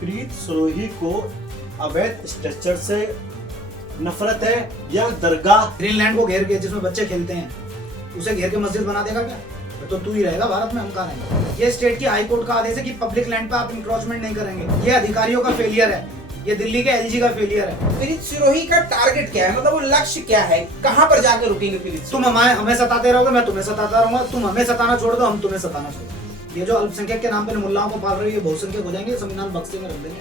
प्रीत सिरोही को अवैध स्ट्रक्चर से नफरत है या दरगाह? ग्रीनलैंड को घेर के जिसमें बच्चे खेलते हैं उसे घेर के मस्जिद बना देगा क्या? तो तू ही रहेगा भारत में, हम कहाँ रहेंगे? ये स्टेट की हाई कोर्ट का आदेश है कि पब्लिक लैंड पे आप इंक्रोचमेंट नहीं करेंगे। ये अधिकारियों का फेलियर है, ये दिल्ली के एलजी का फेलियर है। प्रीत सिरोही का टारगेट क्या है, मतलब वो लक्ष्य क्या है, कहाँ पर जाकर रुकेंगे प्रीत? तुम हमें सताते रहोगे, मैं तुम्हें सताता रहूंगा। तुम हमें सताना छोड़ दो, हम तुम्हें सताना छोड़ दो। ये जो अल्पसंख्यक के नाम पे मुल्लाओं को पाल रही है, बहुसंख्यक हो जाएंगे, संविधान बक्से में रख देंगे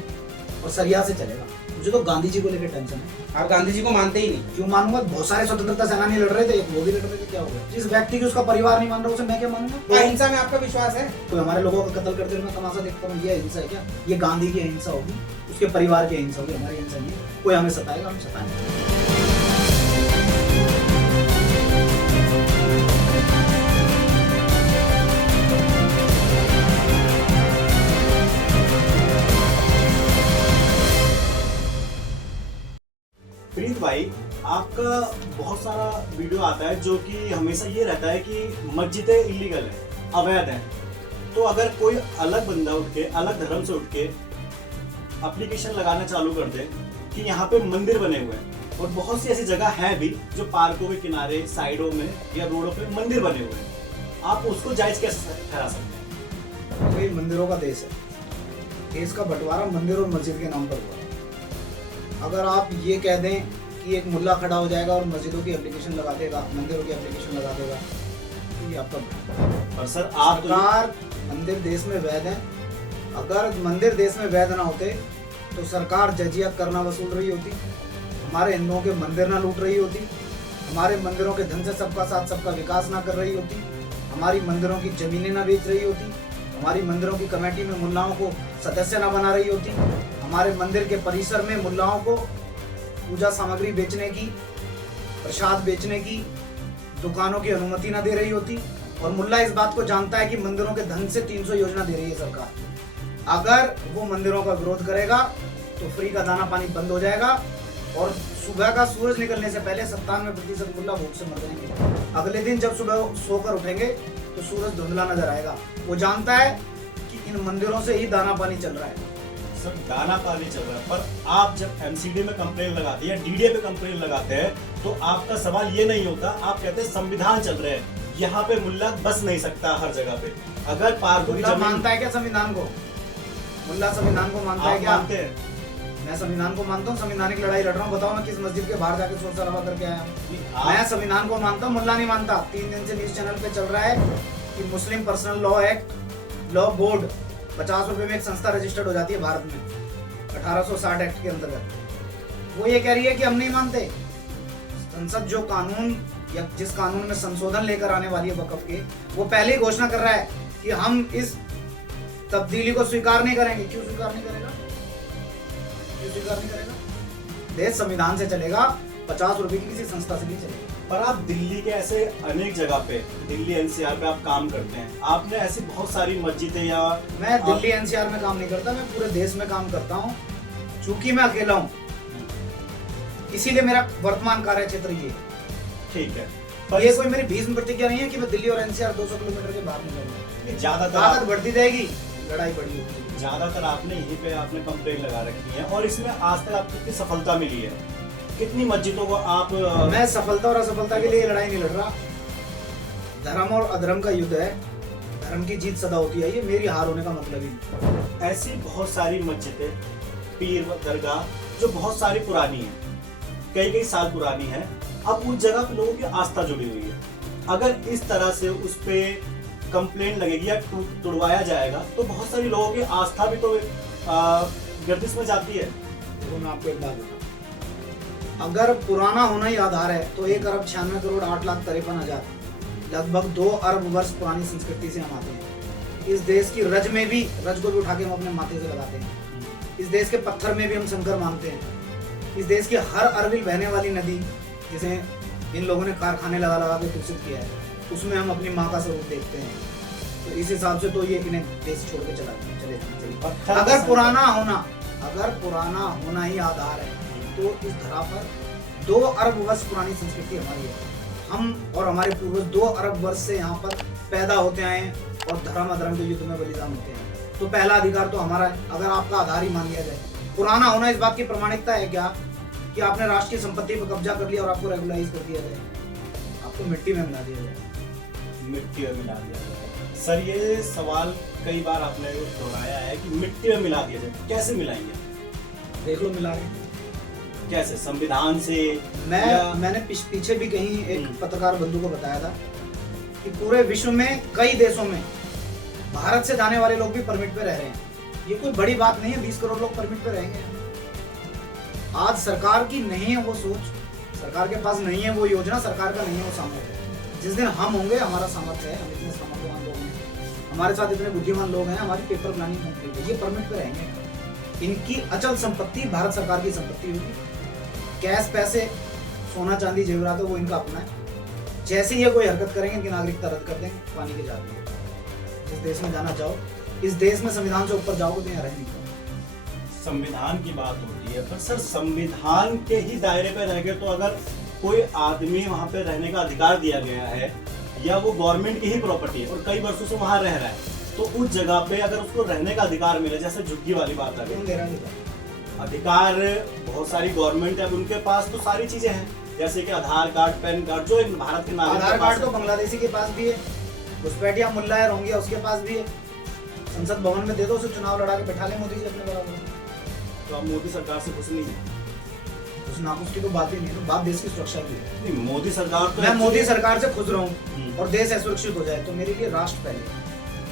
और सरिया से चलेगा। मुझे तो गांधी जी को लेकर टेंशन है। आप गांधी जी को मानते ही नहीं? क्यों मानूंगा? बहुत सारे स्वतंत्रता सेनानी लड़ रहे थे, वो भी लड़ रहे थे, क्या हो गया? जिस व्यक्ति की उसका परिवार नहीं मान रहा उसे मैं क्या मानूंगा? अहिंसा में आपका विश्वास है? कोई हमारे लोगों का कत्ल करते हुए मैं तमाशा देखता हूँ, ये अहिंसा है क्या? ये गांधी की अहिंसा होगी, उसके परिवार की अहिंसा होगी, हमारी अहिंसा नहीं है। कोई हमें सताएगा, हम सताएंगे। प्रीत भाई, आपका बहुत सारा वीडियो आता है जो कि हमेशा ये रहता है कि मस्जिदें इलीगल है, अवैध है। तो अगर कोई अलग बंदा उठ के, अलग धर्म से उठ के एप्लीकेशन लगाना चालू कर दे कि यहाँ पे मंदिर बने हुए हैं, और बहुत सी ऐसी जगह है भी जो पार्कों के किनारे, साइडों में या रोडों पे मंदिर बने हुए हैं, आप उसको जायज कैसे ठहरा सकते हैं? भाई मंदिरों का देश है, देश का बंटवारा मंदिर और मस्जिद के नाम पर हुआ है। अगर आप ये कह दें कि एक मुल्ला खड़ा हो जाएगा और मस्जिदों की एप्लीकेशन लगा देगा, मंदिरों की एप्लीकेशन लगा देगा, तो ये आपका। और सर आप सरकार, मंदिर देश में वैध है। अगर मंदिर देश में वैध ना होते तो सरकार जजिया करना वसूल रही होती, हमारे हिंदुओं के मंदिर ना लूट रही होती, हमारे मंदिरों के धन से सबका साथ सबका विकास ना कर रही होती, हमारी मंदिरों की जमीनें ना बेच रही होती, हमारी मंदिरों की कमेटी में मुल्लाओं को सदस्य ना बना रही होती, हमारे मंदिर के परिसर में मुल्लाओं को पूजा सामग्री बेचने की, प्रसाद बेचने की, दुकानों की अनुमति ना दे रही होती। और मुल्ला इस बात को जानता है कि मंदिरों के धन से 300 योजना दे रही है सरकार। अगर वो मंदिरों का विरोध करेगा तो फ्री का दाना पानी बंद हो जाएगा और सुबह का सूरज निकलने से पहले 97% मुल्ला भूख से मर जाएंगे। अगले दिन जब सुबह सोकर उठेंगे तो सूरज धुंधला नजर आएगा। वो जानता है कि इन मंदिरों से ही दाना पानी चल रहा है। सर दाना पानी चल रहा है, पर आप जब एमसीडी में कंप्लेन लगाते हैं या डीडीए पे कंप्लेन लगाते हैं तो आपका सवाल ये नहीं होता, आप कहते हैं संविधान चल रहे हैं, यहाँ पे मुल्ला बस नहीं सकता हर जगह पे। अगर पार्कों की जमीन मानता है क्या संविधान को? मुल्ला संविधान को मानता है क्या? मानते हैं? मैं संविधान को मानता हूँ, संविधानिक लड़ाई लड़ रहा हूँ। बताओ मैं किस मस्जिद के बाहर जाके शोर शराबा करके आया हूँ? मैं संविधान को मानता हूँ, मुल्ला नहीं मानता। 3 दिन से न्यूज चैनल पे चल रहा है कि Muslim personal law act, law board 50 रुपए में एक संस्था रजिस्टर्ड हो जाती है भारत में 1860 एक्ट के अंतर्गत। वो ये कह रही है कि हम नहीं मानते। संसद जो कानून या जिस कानून में संशोधन लेकर आने वाली है वक्फ के, वो पहले ही घोषणा कर रहा है कि हम इस तब्दीली को स्वीकार नहीं करेंगे। क्यों स्वीकार नहीं करेगा? क्यों स्वीकार नहीं करेगा? देश संविधान से चलेगा, 50 रुपए की किसी संस्था से नहीं चलेगा। पर आप दिल्ली के ऐसे अनेक जगह पे, दिल्ली एनसीआर पे आप काम करते हैं, आपने ऐसी बहुत सारी मस्जिदें या मैं दिल्ली एनसीआर में काम नहीं करता, मैं पूरे देश में काम करता हूँ। चूंकि मैं अकेला हूँ इसीलिए मेरा वर्तमान कार्य क्षेत्र ये है। ठीक है, पर ये कोई मेरी भीष्म प्रतिज्ञा नहीं है कि मैं दिल्ली और एनसीआर 200 किलोमीटर के बाहर नहीं जाऊंगा। ज्यादातर ताकत बढ़ती जाएगी, लड़ाई बढ़ी होगी। ज्यादातर आपने यहीं पे आपने कंप्लेन लगा रखी है और इसमें आज तक आपको कितनी सफलता मिली है? कितनी मस्जिदों को आप? मैं सफलता और असफलता के लिए लड़ाई नहीं लड़ रहा। धर्म और अधर्म का युद्ध है, धर्म की जीत सदा होती है, ये मेरी हार होने का मतलब ही नहीं। ऐसी बहुत सारी मस्जिदें, पीर व दरगाह जो बहुत सारी पुरानी है, कई साल पुरानी है, अब उस जगह पे लोगों की आस्था जुड़ी हुई है। अगर इस तरह से उस पे कंप्लेंट लगेगी या तुड़वाया जाएगा तो बहुत सारी लोगों की आस्था भी तो गर्दिश में जाती है। देखो मैं आपको एक बात बताऊं, अगर पुराना होना ही आधार है तो 1,96,08,53,53,000 लगभग 2 अरब वर्ष पुरानी संस्कृति से हम आते हैं। इस देश की रज में भी, रज को भी उठा के हम अपने माथे से लगाते हैं। इस देश के पत्थर में भी हम शंकर मानते हैं। इस देश की हर अरविल बहने वाली नदी, जिसे इन लोगों ने कारखाने लगा लगा के दूषित किया है, उसमें हम अपनी माँ का स्वरूप देखते हैं। तो इस हिसाब से तो ये इन्हें देश छोड़ के चले जाना चाहिए। अगर पुराना होना ही आधार है तो इस धरा पर 2 अरब वर्ष पुरानी संस्कृति हमारी है। हम और हमारे पूर्वज 2 अरब वर्ष से यहाँ पर पैदा होते आए हैं और धर्म अधर्म के युद्ध में बलिदान होते हैं। तो पहला अधिकार तो हमारा है, अगर आपका आधार ही मान लिया जाए। पुराना होना इस बात की प्रमाणिकता है क्या कि आपने राष्ट्र की संपत्ति पर कब्जा कर लिया और आपको रेगुलराइज कर दिया जाए, आपको मिट्टी में मिला दिया जाए। मिट्टी में मिला दिया जाए। सर ये सवाल कई बार आपने दोहराया है कि मिट्टी में मिला दिया जाए, कैसे मिलाएंगे? देख लो मिला के कैसे, संविधान से? मैंने पीछे भी कहीं एक पत्रकार बंधु को बताया था कि पूरे विश्व में कई देशों में भारत से जाने वाले लोग भी परमिट पे रह रहे हैं। ये कोई बड़ी बात नहीं है, 20 करोड़ लोग परमिट पे रहेंगे। आज सरकार की नहीं है वो सोच, सरकार के पास नहीं है वो योजना, सरकार का नहीं है वो सामर्थ्य। जिस दिन हम होंगे, हमारा सामर्थ्य है, हम इतने सामर्थ्यवान लोग हैं, हमारे साथ इतने बुद्धिमान लोग हैं, हमारी पेपर प्लानिंग कंप्लीट है, ये परमिट पे रहेंगे। इनकी अचल संपत्ति भारत सरकार की संपत्ति होगी। कैश, पैसे, सोना चांदी, जेवरात, वो इनका अपना है। जैसे ये कोई हरकत करेंगे, इनकी नागरिकता रद्द कर देंगे, पानी के जाते हैं। जिस देश में जाना चाहो, इस देश में संविधान से ऊपर जाओगे तो यहाँ रह नहीं पाओगे। संविधान की बात होती है, पर सर संविधान के ही दायरे पे रह गए तो अगर कोई आदमी वहाँ पे रहने का अधिकार दिया गया है या वो गवर्नमेंट की ही प्रॉपर्टी है और कई वर्षों से वहाँ रह रहा है, तो उस जगह पे अगर उसको रहने का अधिकार मिले, जैसे झुग्गी वाली बात आ कौन गई, दे रहा है? अधिकार बहुत सारी गवर्नमेंट है, अब उनके पास तो सारी चीजें हैं, जैसे कि आधार कार्ड, पैन कार्ड, जो एक भारत के नागरिक आधार के पास कार्ड तो बांग्लादेशी के पास भी है, घुसपैठिया मुल्ला है रोंगिया उसके पास भी है। संसद भवन में दे दो उसे, चुनाव लड़ा के बैठा ले मोदी जी अपने बराबर। तो अब मोदी सरकार से खुश नहीं है। उस नाखुश की तो बात ही नहीं है, बात देश की सुरक्षा की है। नहीं, मोदी सरकार तो मैं मोदी सरकार से खुश रहूं हम्म। और देश असुरक्षित हो जाए तो मेरे लिए राष्ट्र पहले।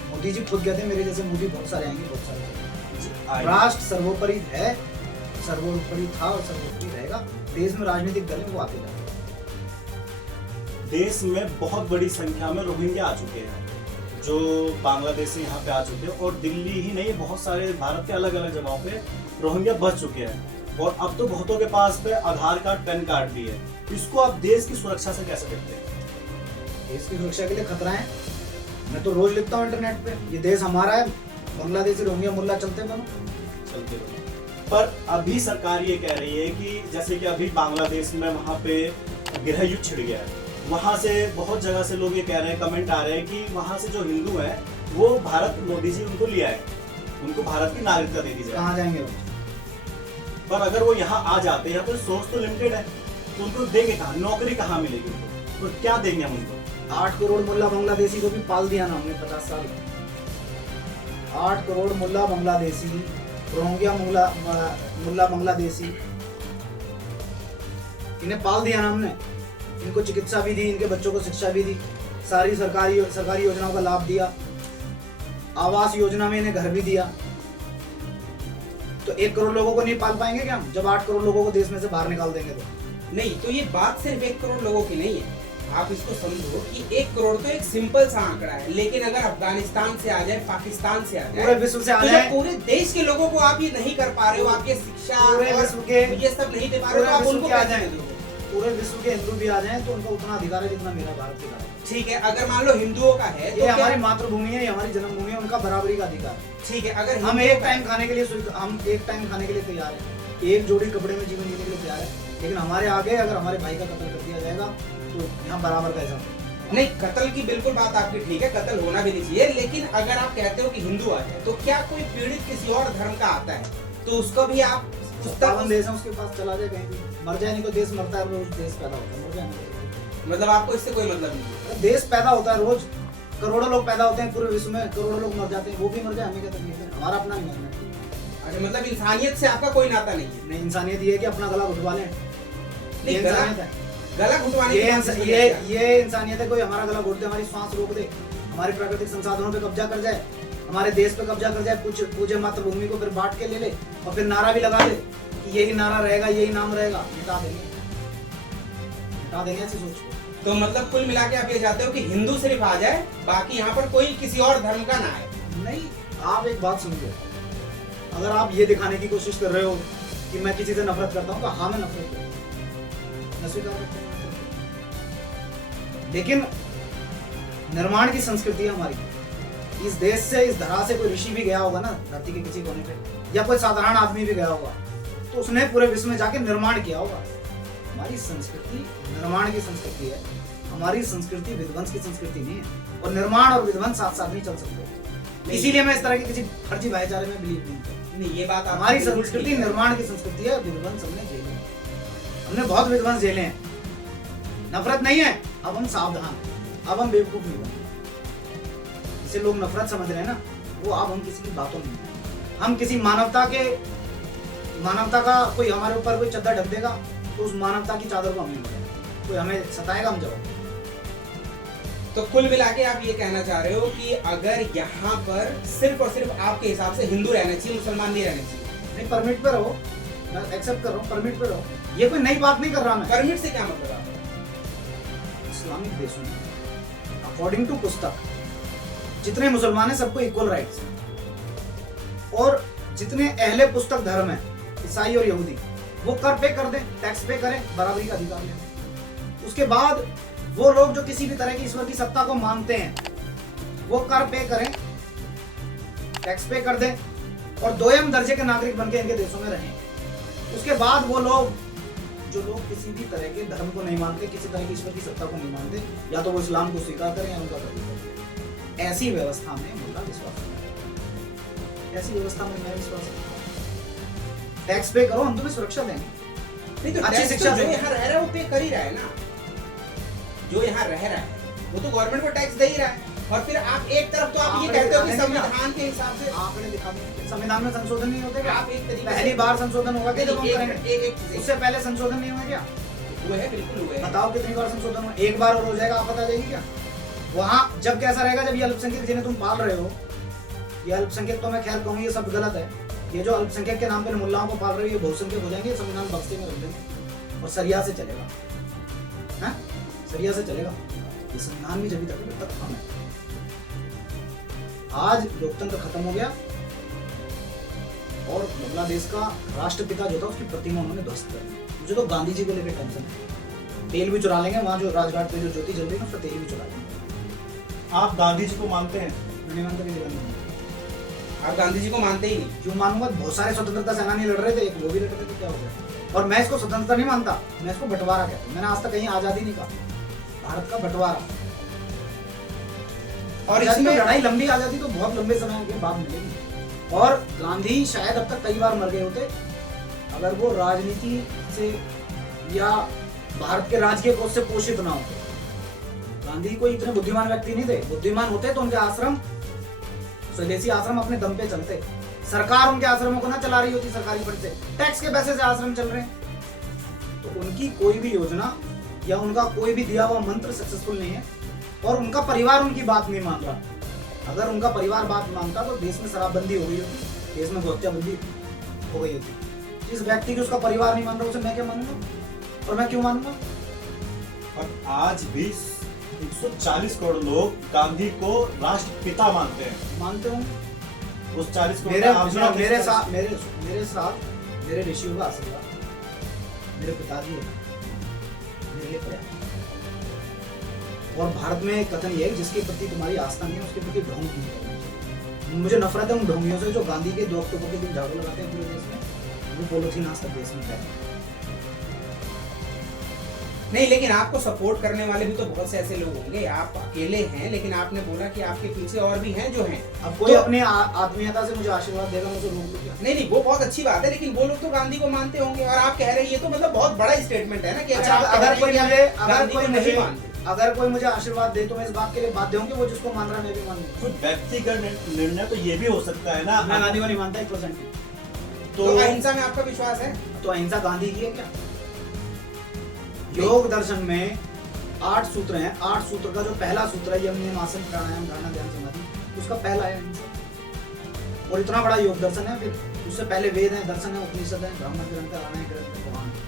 मोदी जी खुद कहते हैं मेरे जैसे मोदी बहुत सारे आएंगे, बहुत सारे आएंगे। राष्ट्र सर्वोपरि है, सर्वोपरि था और सर्वोपरि रहेगा। देश में राजनीतिक दल है वो आते जाते। देश में बहुत बड़ी संख्या में रोहिंग्या आ चुके हैं, जो बांग्लादेश से यहाँ पे आ चुके हैं, और दिल्ली ही नहीं, बहुत सारे भारत के अलग अलग जगहों पे रोहिंग्या बस चुके हैं। और अब तो बहुतों के पास पे आधार कार्ड, पैन कार्ड भी है। इसको आप देश की सुरक्षा से कैसे देखते हैं? देश की सुरक्षा के लिए खतरा है। मैं तो रोज लिखता हूँ इंटरनेट पे, ये देश हमारा है, बांग्लादेशी रोहिंग्या मुल्ला चलते बनो। चलते रहो। पर अभी सरकार ये कह रही है कि जैसे कि अभी बांग्लादेश में वहाँ पे गृह युद्ध छिड़ गया है, वहाँ से बहुत जगह से लोग ये कह रहे हैं, कमेंट आ रहे हैं कि वहाँ से जो हिंदू हैं वो भारत, मोदी जी उनको लिया है, उनको भारत की नागरिकता दे दी जाए। कहाँ जाएंगे वो? पर अगर वो यहाँ आ जाते हैं तो सोर्स तो लिमिटेड है, तो उनको देंगे कहाँ, नौकरी कहाँ मिलेगी उनको, तो क्या देंगे हम उनको? 8 करोड़ मुल्ला बांग्लादेशी को भी पाल दिया ना हमने 50 साल। 8 करोड़ मुल्ला बांग्लादेशी, रोहिंग्या मुल्ला बांग्लादेशी, इन्हें पाल दिया ना हमने। इनको चिकित्सा भी दी, इनके बच्चों को शिक्षा भी दी, सारी सरकारी योजनाओं का लाभ दिया, आवास योजना में इन्हें घर भी दिया। तो 1 करोड़ लोगों को नहीं पाल पाएंगे क्या हम, जब 8 करोड़ लोगों को देश में से बाहर निकाल देंगे तो? नहीं, तो ये बात सिर्फ 1 करोड़ लोगों की नहीं है। आप इसको समझो कि 1 करोड़ तो एक सिंपल सा आंकड़ा है, लेकिन अगर अफगानिस्तान से आ जाए, पाकिस्तान से आ जाए, पूरे विश्व से आ तो जाए, जब पूरे देश के लोगों को आप ये नहीं कर पा रहे हो, आप ये शिक्षा पूरे और विश्व के ये सब नहीं दे पा रहे हो, तो आप उनको आ कैसे जाए, दोगे? पूरे विश्व के हिंदू भी आ जाए तो उनका उतना अधिकार है जितना मेरा भारत के अधिकार है। ठीक है, अगर मान लो हिंदुओं का है तो ये क्या- हमारी मातृभूमि है, ये हमारी जन्मभूमि है, उनका बराबरी का अधिकार है। ठीक है, अगर हम हिंदुओं एक का- टाइम खाने के लिए तैयार हैं, एक जोड़ी कपड़े में जीवन जीने के लिए तैयार है, लेकिन हमारे आगे अगर हमारे भाई का कत्ल कर दिया जाएगा तो यहाँ बराबर का ऐसा नहीं, कत्ल की बिल्कुल बात आपकी ठीक है, कत्ल होना भी नहीं चाहिए, लेकिन अगर आप कहते हो कि हिंदू आ जाए, तो क्या कोई पीड़ित किसी और धर्म का आता है तो उसको भी आप उस तक- 57 देश है उसके पास चला जाए कहीं भी, मर जाए नहीं तो देश मरता है, रोज देश पैदा होता है, मर जाए नहीं। मतलब आपको इससे कोई मतलब नहीं है? देश पैदा होता है रोज, करोड़ों लोग पैदा होते हैं पूरे विश्व में, करोड़ों लोग मर जाते हैं, वो भी मर जाए, हमें क्या तकलीफ है, हमारा अपना नहीं मरना। अच्छा, मतलब इंसानियत से आपका कोई नाता नहीं है? नहीं, इंसानियत ये है कि अपना गला घुटवा लें, नहीं, ये गला इंसानियत है। गला घुटवाने की बात इसमें क्या है? ये इंसानियत है, कोई हमारा गला घोट दे, हमारी सांस रोक दे, हमारे प्राकृतिक संसाधनों पे कब्जा कर जाए, हमारे देश पे कब्जा कर जाए, कुछ पूजे मातृभूमि को फिर बांट के ले ले और फिर नारा भी लगा दे कि यही नारा रहेगा, यही नाम रहेगा, मिटा देंगे ऐसी सोच को। तो मतलब कुल मिला के आप ये चाहते हो कि हिंदू सिर्फ आ जाए, बाकी यहाँ पर कोई किसी और धर्म का ना आए? नहीं, आप एक बात समझो, अगर आप ये दिखाने की कोशिश कर रहे हो कि मैं किसी से नफरत करता हूँ, तो हाँ मैं नफरत करता हूँ, मैं स्वीकार करता हूँ। लेकिन निर्माण की संस्कृति है हमारी, इस देश से, इस धरा से कोई ऋषि भी गया होगा ना धरती के किसी कोने पे, या कोई साधारण आदमी भी गया होगा, तो उसने पूरे विश्व में जाके निर्माण किया होगा। हमारी संस्कृति निर्माण की संस्कृति है, हमारी संस्कृति विध्वंस की संस्कृति नहीं है, और निर्माण और विध्वंस साथ साथ नहीं चल सकते। नहीं। इसीलिए मैं इस तरह के किसी फर्जी भाईचारे में बिलीव नहीं करता। नहीं, ये बात हमारी बिल्कुल संस्कृति ठीक है। निर्माण की संस्कृति है। विध्वंस हमने झेले हैं। हमने बहुत विध्वंस झेले हैं। नफरत नहीं है, अब हम सावधान हैं, अब हम बेवकूफ नहीं बने। जिसे लोग नफरत समझ रहे हैं ना, वो अब हम किसी की बातों में नहीं हैं। हम किसी मानवता का कोई हमारे ऊपर कोई चद्दर ढक देगा तो उस मानवता की चादर को हम नहीं बढ़ेंगे। कोई हमें सताएगा, हम जवाब। तो कुल मिला के आप ये कहना चाह रहे हो कि अगर यहाँ पर सिर्फ और सिर्फ आपके हिसाब से हिंदू रहना चाहिए, मुसलमान नहीं रहना चाहिए? नहीं, परमिट पे रहो, मैं एक्सेप्ट कर रहा हूँ, परमिट पे रहो। ये कोई नई बात नहीं कर रहा मैं। परमिट से क्या मतलब आपका? इस्लामिक देशों में अकॉर्डिंग टू पुस्तक जितने मुसलमान हैं सबको इक्वल राइट्स हैं, और जितने अहले पुस्तक धर्म है, ईसाई और यहूदी, वो कर पे कर दें, टैक्स पे करें, बराबरी का अधिकार लें। उसके बाद वो लोग जो किसी भी तरह की ईश्वर की सत्ता को मानते हैं, वो कर पे करें, टैक्स पे कर दें, और दोयम दर्जे के नागरिक बनके इनके देशों में रहें। उसके बाद वो लोग जो लोग किसी भी तरह के धर्म को नहीं मानते, किसी तरह की ईश्वर की सत्ता को नहीं मानते, या तो वो इस्लाम को स्वीकार करें या उनका कबूल करें। ऐसी व्यवस्था में मेरा विश्वास है। ऐसी व्यवस्था में मेरा विश्वास है। टैक्स पे करो, हम तुम्हें सुरक्षा देंगे, नहीं तो अच्छी टैक्स शिक्षा तो जो देंगे। यहाँ रह रहा है वो पे कर ही रहा है ना। जो यहाँ रह रहा है वो तो गवर्नमेंट को टैक्स दे ही रहा है। और फिर आप एक तरफ तो आप ये आंकड़े कहते हो कि दिखाने क्या? संविधान के हिसाब से आंकड़े दिखा दें। संविधान में संशोधन नहीं होते क्या? आप एक तरीके पहली से- बार संशोधन होगा क्या जब हम करेंगे? एक चीज उससे पहले संशोधन नहीं हुआ क्या? हुए है, बिल्कुल हुए है। बताओ कितनी बार संशोधन हुआ? एक बार और हो जाएगा, आप बता देगी क्या? वहाँ जब कैसा रहेगा, जब ये अल्पसंख्यक जिन्हें तुम पाल रहे हो, ये अल्पसंख्यक तो मैं खैर कहूँ ये सब गलत है। ये जो अल्पसंख्यक के नाम पे मुल्लाओं को पाल रहे हो, ये बहुसंख्यक हो जाएंगे, संविधान बक्से में रख देंगे और सरिया से चलेगा। हाँ? सरिया से चलेगा। ये संविधान भी जब तक हम है। आज लोकतंत्र खत्म हो गया और बांग्लादेश का राष्ट्रपिता जो था उसकी प्रतिमा उन्होंने ध्वस्त कर दी। मुझे तो गांधी जी को लेकर टेंशन है। तेल भी चुरा लेंगे, वहाँ जो राजघाट पे जो ज्योति जल रही है उसका तेल भी चुरा लेंगे। आप गांधी जी को मानते हैं? मैं नहीं मानता किसी गांधी जी। आप गांधी जी को मानते ही नहीं? क्यों मानूंगा? बहुत सारे स्वतंत्रता सेनानी लड़ रहे थे, एक वो भी लड़ रहे थे, क्या हो गया? और मैं इसको स्वतंत्रता नहीं मानता, मैं इसको बंटवारा कहता हूँ। मैंने आज तक कहीं आजादी नहीं कहा, भारत का बंटवारा। और आजादी इसमें में लड़ाई लंबी, आजादी तो बहुत लंबे समय के बाद मिलेगी। और गांधी शायद अब तक कई बार मर गए होते अगर वो राजनीति से या भारत के राजकीय कोष से पोषित ना होते। गांधी कोई इतने बुद्धिमान व्यक्ति नहीं थे। बुद्धिमान होते तो उनके आश्रम, स्वदेशी आश्रम अपने दम पे चलते। सरकार उनके आश्रमों को ना चला रही होती सरकारी फंड से, टैक्स के पैसे से आश्रम चल रहे हैं। तो उनकी कोई भी योजना या उनका कोई भी दिया हुआ मंत्र सक्सेसफुल नहीं है, और उनका परिवार उनकी बात नहीं मान रहा। अगर उनका परिवार बात मानता तो देश में शराबबंदी हो गई होती, देश में गोहत्याबंदी हो गई होती। जिस व्यक्ति की उसका परिवार नहीं मान रहा उसे मैं क्या मानूंगा, और मैं क्यों मानूंगा? और आज भी 140 करोड़ लोग गांधी को राष्ट्रपिता मानते हैं। मानते होंगे। उस 40 करोड़ मेरे का आप सुना मेरे किस साथ तरह मेरे साथ मेरे ऋषियों का आशीर्वाद, मेरे पिताजी है, मेरे लिए पर्याप्त। और भारत में एक कथन ये है, जिसके प्रति तुम्हारी आस्था नहीं है उसके प्रति ढोंग नहीं करनी चाहिए। मुझे नफरत है उन ढोंगियों से जो गांधी के 2 अक्टूबर के दिन झाड़ू लगाते हैं पूरे देश में। वो पॉलिथीन आज तक देश में है। नहीं, लेकिन आपको सपोर्ट करने वाले भी तो बहुत से ऐसे लोग होंगे। आप अकेले हैं, लेकिन आपने बोला कि आपके पीछे और भी हैं जो हैं। अब कोई तो- अपने आत्मीयता से मुझे आशीर्वाद देगा, मुझे रोक लो क्या? नहीं, वो बहुत अच्छी बात है, लेकिन वो लोग तो गांधी को मानते होंगे और आप कह रहे हैं, ये तो मतलब बहुत बड़ा स्टेटमेंट है ना कि अच्छा, आप कह अगर रहे कोई हैं कि मुझे आप गांधी को नहीं मानते। अगर कोई मुझे आशीर्वाद दे तो मैं इस बात के लिए बाध्य हूँ कि वो जिसको मान रहा है मैं भी मानूं। कुछ व्यक्तिगत निर्णय तो ये भी हो सकता है ना। मैं गांधी को नहीं मानता 1% भी। तो अहिंसा में आपका विश्वास है? तो अहिंसा गांधी की है क्या? योग दर्शन में 8 सूत्र हैं। 8 सूत्र का जो पहला सूत्र है यम नियम आसन प्राणायाम धारणा ध्यान समाधि, उसका पहला है अहिंसा। और इतना बड़ा योग दर्शन है, फिर उससे पहले वेद है, दर्शन है, उपनिषद है, ब्राह्मण ग्रंथ है, अरण्य ग्रंथ है, पुराण है।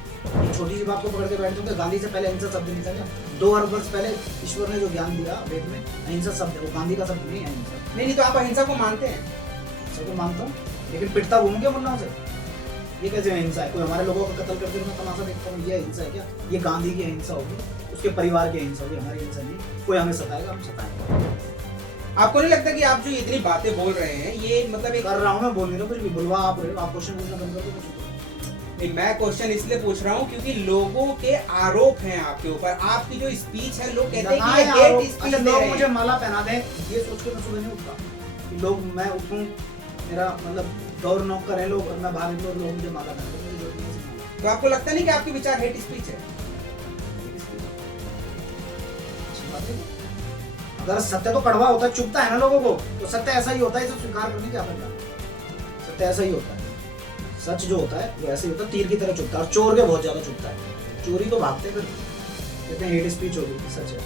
ये छोटी सी बात को पकड़ के बैठते हैं। गांधी से पहले अहिंसा शब्द नहीं था क्या? 2 अरब वर्ष पहले ईश्वर ने जो ज्ञान दिया वेद में, अहिंसा शब्द है, वो गांधी का शब्द नहीं है अहिंसा। नहीं, तो आप अहिंसा को मानते हैं? अहिंसा को मानता हूँ, लेकिन पिटता घूमूंगे मुन्नाओं से। ये कैसे अहिंसा है? कोई हमारे लोगों का कत्ल करके मैं तमाशा देखता हूँ, ये अहिंसा है क्या? ये गांधी की अहिंसा होगी, उसके परिवार की अहिंसा होगी, हमारी अहिंसा नहीं। कोई हमें सताएगा, हम सताएंगे। आपको नहीं लगता कि आप जो इतनी बातें बोल रहे हैं ये मतलब एक कर रहा हूँ मैं, बोल नहीं रहा कुछ भी। बुलवा आप रहे हो, आप क्वेश्चन पूछना बंद कर दो, कुछ नहीं, मैं क्वेश्चन इसलिए पूछ रहा हूँ क्योंकि लोगों के आरोप हैं आपके ऊपर। आपकी जो स्पीच है, लोग कहते हैं कि ये लगाए आरोप। hate speech अच्छा, दे लोग रहे मुझे हैं। माला पहना दें, ये सोच के मैं सुबह नहीं उठता। कि लोग मैं उठूं, मेरा मतलब दौड़ नौक करें लोग और मैं बाहर निकलूं और लोग मुझे माला करें, तो मुझे जरूरत नहीं है सिखाने तो आपको लगता नहीं कि आपके विचार हेट स्पीच है? की। अच्छी बात है। अगर सत्य तो कड़वा होता है, चुभता है ना लोगों को, तो सत्य ऐसा ही होता है, इसे स्वीकार करने की आपत्ति नहीं। सत्य ऐसा ही होता है, सच जो होता है वो ऐसे ही होता है, तीर की तरह चुभता है, और चोर के बहुत ज्यादा चुभता है। चोरी तो भागते फिर कहते हैं हेट स्पीच होगी, सच है।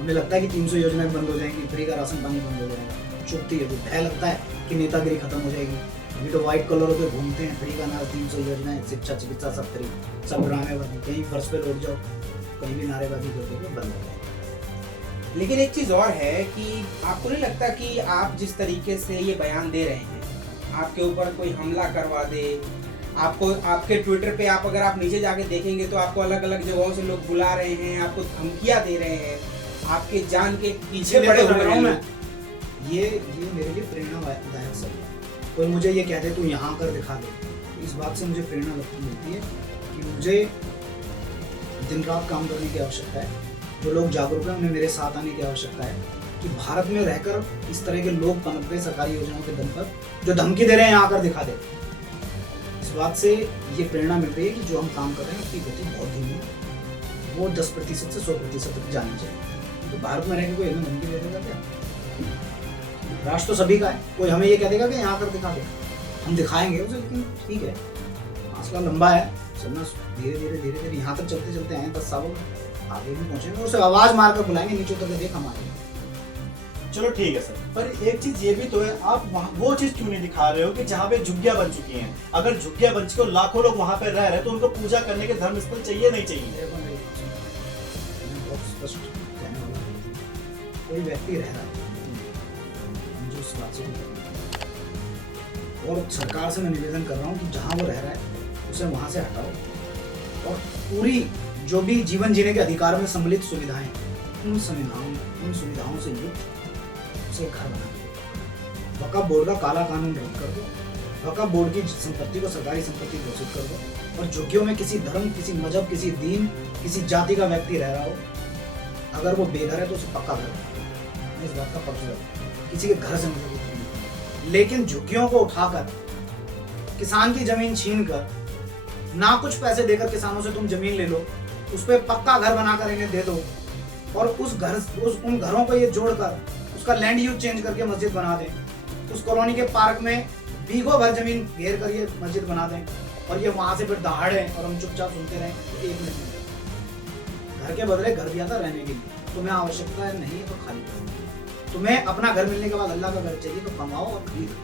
उन्हें लगता है कि 300 योजनाएं बंद हो जाएंगी, फ्री का राशन पानी बंद हो जाएगा, चुभती है। भय लगता है कि नेतागिरी खत्म हो जाएगी। अभी तो व्हाइट कलर पे घूमते हैं, फ्री का अनाज, 300 योजनाएं, शिक्षा चिकित्सा सब फ्री, सब ड्रामेबाजी, कहीं फर्श पे लौट जाओ, कहीं भी नारेबाजी कर दोगे बंद हो जाएगा। लेकिन एक चीज और है कि आपको नहीं लगता कि आप जिस तरीके से ये बयान दे रहे हैं, आपके ऊपर कोई हमला करवा दे, आपको आपके ट्विटर पे आप अगर आप नीचे जाके देखेंगे तो आपको अलग अलग जगहों से लोग बुला रहे हैं, आपको धमकियां दे रहे हैं, आपके जान के पीछे पड़े हुए हैं लोग। ये मेरे लिए प्रेरणादायक सब है। कोई मुझे ये कहते तू यहाँ कर दिखा दे, तो इस बात से मुझे प्रेरणा मिलती है कि मुझे दिन रात काम करने की आवश्यकता है। जो लोग जागरूक हैं उन्हें मेरे साथ आने की आवश्यकता है कि भारत में रहकर इस तरह के लोग पनप गए सरकारी योजनाओं के दम पर, जो धमकी दे रहे हैं यहाँ कर दिखा दे। इस बात से ये प्रेरणा मिल रही है कि जो हम काम कर रहे हैं उसकी गति बहुत धीमी है, वो 10% से 100% तक जानी चाहिए। तो भारत में रहकर कोई हमें धमकी दे देगा क्या? राष्ट्र तो सभी का है, कोई हमें ये कह देगा कि यहाँ कर दिखा दे, हम दिखाएंगे उसे, लेकिन ठीक है आंसला लंबा है, चलना धीरे धीरे यहाँ तक चलते चलते आए 10 सालों में, आगे भी पहुंचेंगे, उसे आवाज मारकर बुलाएंगे नीचे उतर के देख हम आएंगे। चलो ठीक है सर, पर एक चीज ये भी तो है, आप वहाँ वो चीज क्यों नहीं दिखा रहे हो कि जहाँ पे झुग्गियां बन चुकी हैं? अगर झुग्गियां बन चुकी हो, लाखों लोग वहाँ पे रह रहे हैं, तो उनको पूजा करने के धर्म स्थल चाहिए नहीं चाहिए? मैं बहुत स्पष्ट कहने वाला हूं, कोई व्यक्ति रह रहा है, मुझे उस बात से और सरकार से मैं निवेदन कर रहा हूँ कि जहाँ वो रह रहा है उसे वहाँ से हटाओ, और पूरी जो भी जीवन जीने के अधिकार में सम्मिलित सुविधाएं, उन सुविधाओं से युक्त उसे घर बना दो। वक्फ बोर्ड का काला कानून रद्द कर दो, वक्फ बोर्ड की संपत्ति को सरकारी संपत्ति घोषित कर दो, और झुग्गियों में किसी धर्म, किसी मजहब, किसी दीन, किसी जाति का व्यक्ति रह रहा हो, अगर वो बेघर है तो उसे पक्का घर, मैं इस बात का पक्ष करता, किसी के घर से मतलब नहीं। लेकिन झुग्गियों को उठाकर किसान की जमीन छीन कर, ना कुछ पैसे देकर किसानों से तुम जमीन ले लो, उस पर पक्का घर बनाकर इन्हें दे दो, और उन घरों को ये जोड़कर उसका लैंड यूज चेंज करके मस्जिद बना दें, उस कॉलोनी के पार्क में बीघों भर जमीन घेर कर ये मस्जिद बना दें, और ये वहां से फिर दहाड़े और हम चुपचाप सुनते रहें। तो 1 मिनट में घर के बदले घर दिया था रहने के लिए, तुम्हें आवश्यकता है नहीं तो खाली करो। तुम्हें अपना घर मिलने के बाद अल्लाह का घर चाहिए तो कमाओ और खरीदो।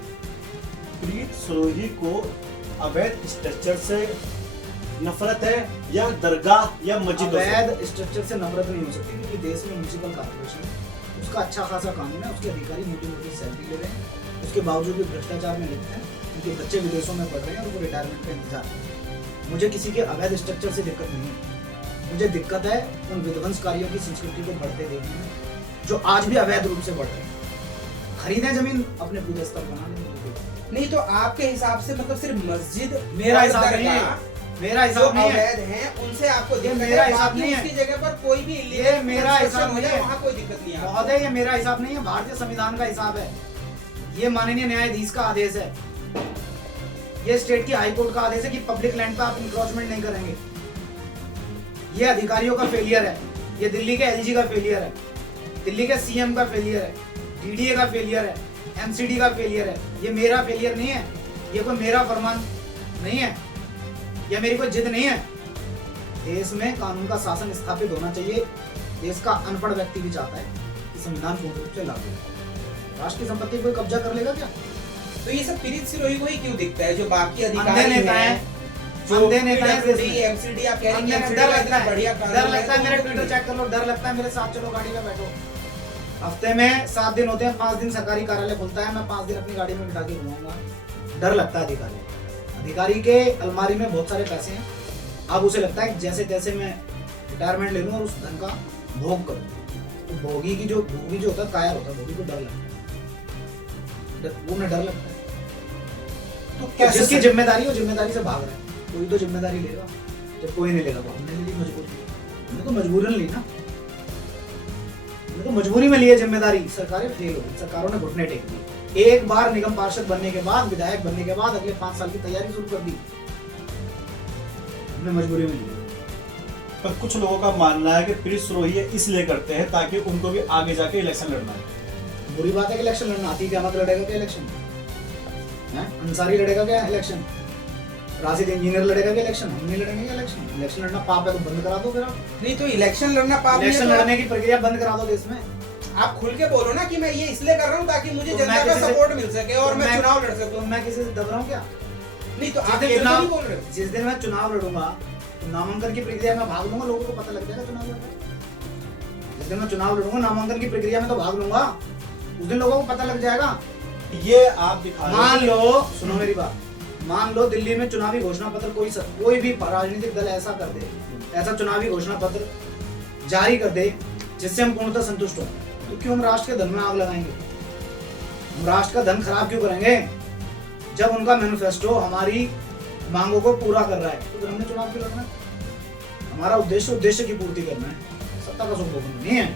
प्रीत सोही को अवैध स्ट्रक्चर से नफरत है या दरगाह या मस्जिद? अवैध स्ट्रक्चर से नफरत नहीं हो सकती, क्योंकि देश में म्युनिसिपल कॉर्पोरेशन है, उसका अच्छा खासा कानून है, उसके अधिकारी मोटी सैलरी ले रहे हैं, उसके बावजूद भी भ्रष्टाचार में लिप्त हैं, उनके बच्चे विदेशों में पढ़ रहे हैं और वो रिटायरमेंट का इंतजार कर रहे हैं। मुझे किसी के अवैध स्ट्रक्चर से दिक्कत नहीं है, मुझे दिक्कत है उन विध्वंसकारियों की संस्कृति को बढ़ते देखने में, जो आज भी अवैध रूप से बढ़ रहे हैं। खरीदें जमीन, अपने पूजा स्थल बना लें। नहीं तो आपके हिसाब से मतलब सिर्फ मस्जिद, मेरा हिसाब नहीं है, मेरा हिसाब नहीं है, अवैध हैं उनसे आपको दिक्कत है, मेरा हिसाब बाकी नहीं है, उसकी जगह पर कोई भी ये मेरा हिसाब हो नहीं जाए है, वहाँ कोई दिक्कत नहीं है महोदय, ये मेरा हिसाब नहीं है, भारतीय संविधान का हिसाब है, ये माननीय न्यायाधीश का आदेश है, ये स्टेट की हाई कोर्ट का आदेश है कि पब्लिक लैंड पर आप इंक्रोचमेंट नहीं करेंगे। ये अधिकारियों का फेलियर है, ये दिल्ली के एलजी का फेलियर है, दिल्ली के सीएम का फेलियर है, डीडीए का फेलियर है, एमसीडी का फेलियर है, ये मेरा फेलियर नहीं है, ये कोई मेरा फरमान नहीं है, यह मेरी कोई जिद नहीं है। देश में कानून का शासन स्थापित होना चाहिए, देश का अनपढ़ व्यक्ति भी चाहता है कि संविधान पूर्ण रूप से लागू हो। राष्ट्र की संपत्ति कोई कब्जा कर लेगा क्या? तो ये सब प्रीत सिरोही को ही क्यों दिखता है, जो बाकी अंधे अधिकारी नेता हैं, जो अंधे नेता हैं देश में। एमसीडी आप कह रहे हैं कि अंधे- MCD डर का लगता इतना बढ़िया है, कानून डर लगता है, तो मेरे उनको ट्विटर चेक कर लो, डर लगता है, मेरे साथ चलो गाड़ी में बैठो। हफ्ते में 7 दिन होते हैं, 5 दिन सरकारी कार्यालय खुलता है, मैं 5 दिन अपनी गाड़ी में बिठा के घुमाऊंगा। डर लगता है अधिकारी के अलमारी में बहुत सारे पैसे हैं, अब उसे लगता है कि जैसे तैसे मैं रिटायरमेंट ले लूं और उस धन का भोग करूं। तो भोगी जो होता है, कायर होता है, भोगी को डर लगता है, वो उन्हें डर लगता है। तो कैसे जिसकी जिम्मेदारी, वो जिम्मेदारी से भाग रहा है, कोई तो जिम्मेदारी लेगा, जब कोई नहीं लेगा तो हमने ले ली मजबूरी, हमने तो मजबूरन ली ना। तो मजबूरी में लिए जिम्मेदारी, सरकारें फेल हो गई, सरकारों ने घुटने टेक दिए। एक बार निगम पार्षद बनने के बाद, विधायक बनने के बाद अगले 5 साल की तैयारी शुरू कर दी, हमने मजबूरी में ली। पर कुछ लोगों का मानना है कि पुलिसद्रोही ये इसलिए करते हैं ताकि उनको भी आगे जाके इलेक्शन लड़ना है। बुरी बात है कि इलेक्शन लड़ना, आती क्या मत लड़ेगा क्या इलेक्शन है? अंसारी लड़ेगा क्या इलेक्शन? राशिद इंजीनियर लड़ेगा क्या इलेक्शन? हम नहीं लड़ेंगे क्या इलेक्शन? इलेक्शन लड़ना पाप है तो बंद करा दो फिर आप। नहीं तो इलेक्शन लड़ना पाप नहीं है इलेक्शन तो लड़ने की प्रक्रिया बंद करा दो देश में। आप खुल के बोलो ना कि मैं ये इसलिए कर रहा हूँ ताकि मुझे तो जनता मैं का किसी से- सपोर्ट मिल सके और तो मैं मैं- चुनाव लड़ सकूं। तो मैं किसी से दब रहा हूँ क्या? नहीं तो जिस आप दिन ये तो चुनाव- नहीं बोल रहे हो। जिस दिन मैं चुनाव लड़ूंगा तो नामांकन की प्रक्रिया में भाग लूंगा, लोगों को पता लग जाएगा चुनाव लड़ रहा हूं। जिस दिन मैं चुनाव लड़ूंगा नामांकन की प्रक्रिया में तो भाग लूंगा, उस दिन लोगों को पता लग जाएगा। ये आप दिखा रहे हो मान कि- लो, सुनो मेरी बात, मान लो दिल्ली में चुनावी घोषणा पत्र कोई भी राजनीतिक दल ऐसा कर दे, ऐसा चुनावी घोषणा पत्र जारी कर दे जिससे हम पूर्णतः संतुष्ट हो, तो क्यों हम राष्ट्र के धन में आग लगाएंगे? हम राष्ट्र का धन खराब क्यों करेंगे? जब उनका मैनिफेस्टो हमारी मांगों को पूरा कर रहा है तो फिर हमने चुनाव क्यों लड़ना है? हमारा उद्देश्य की पूर्ति करना है, सत्ता का सुख भोगना नहीं है।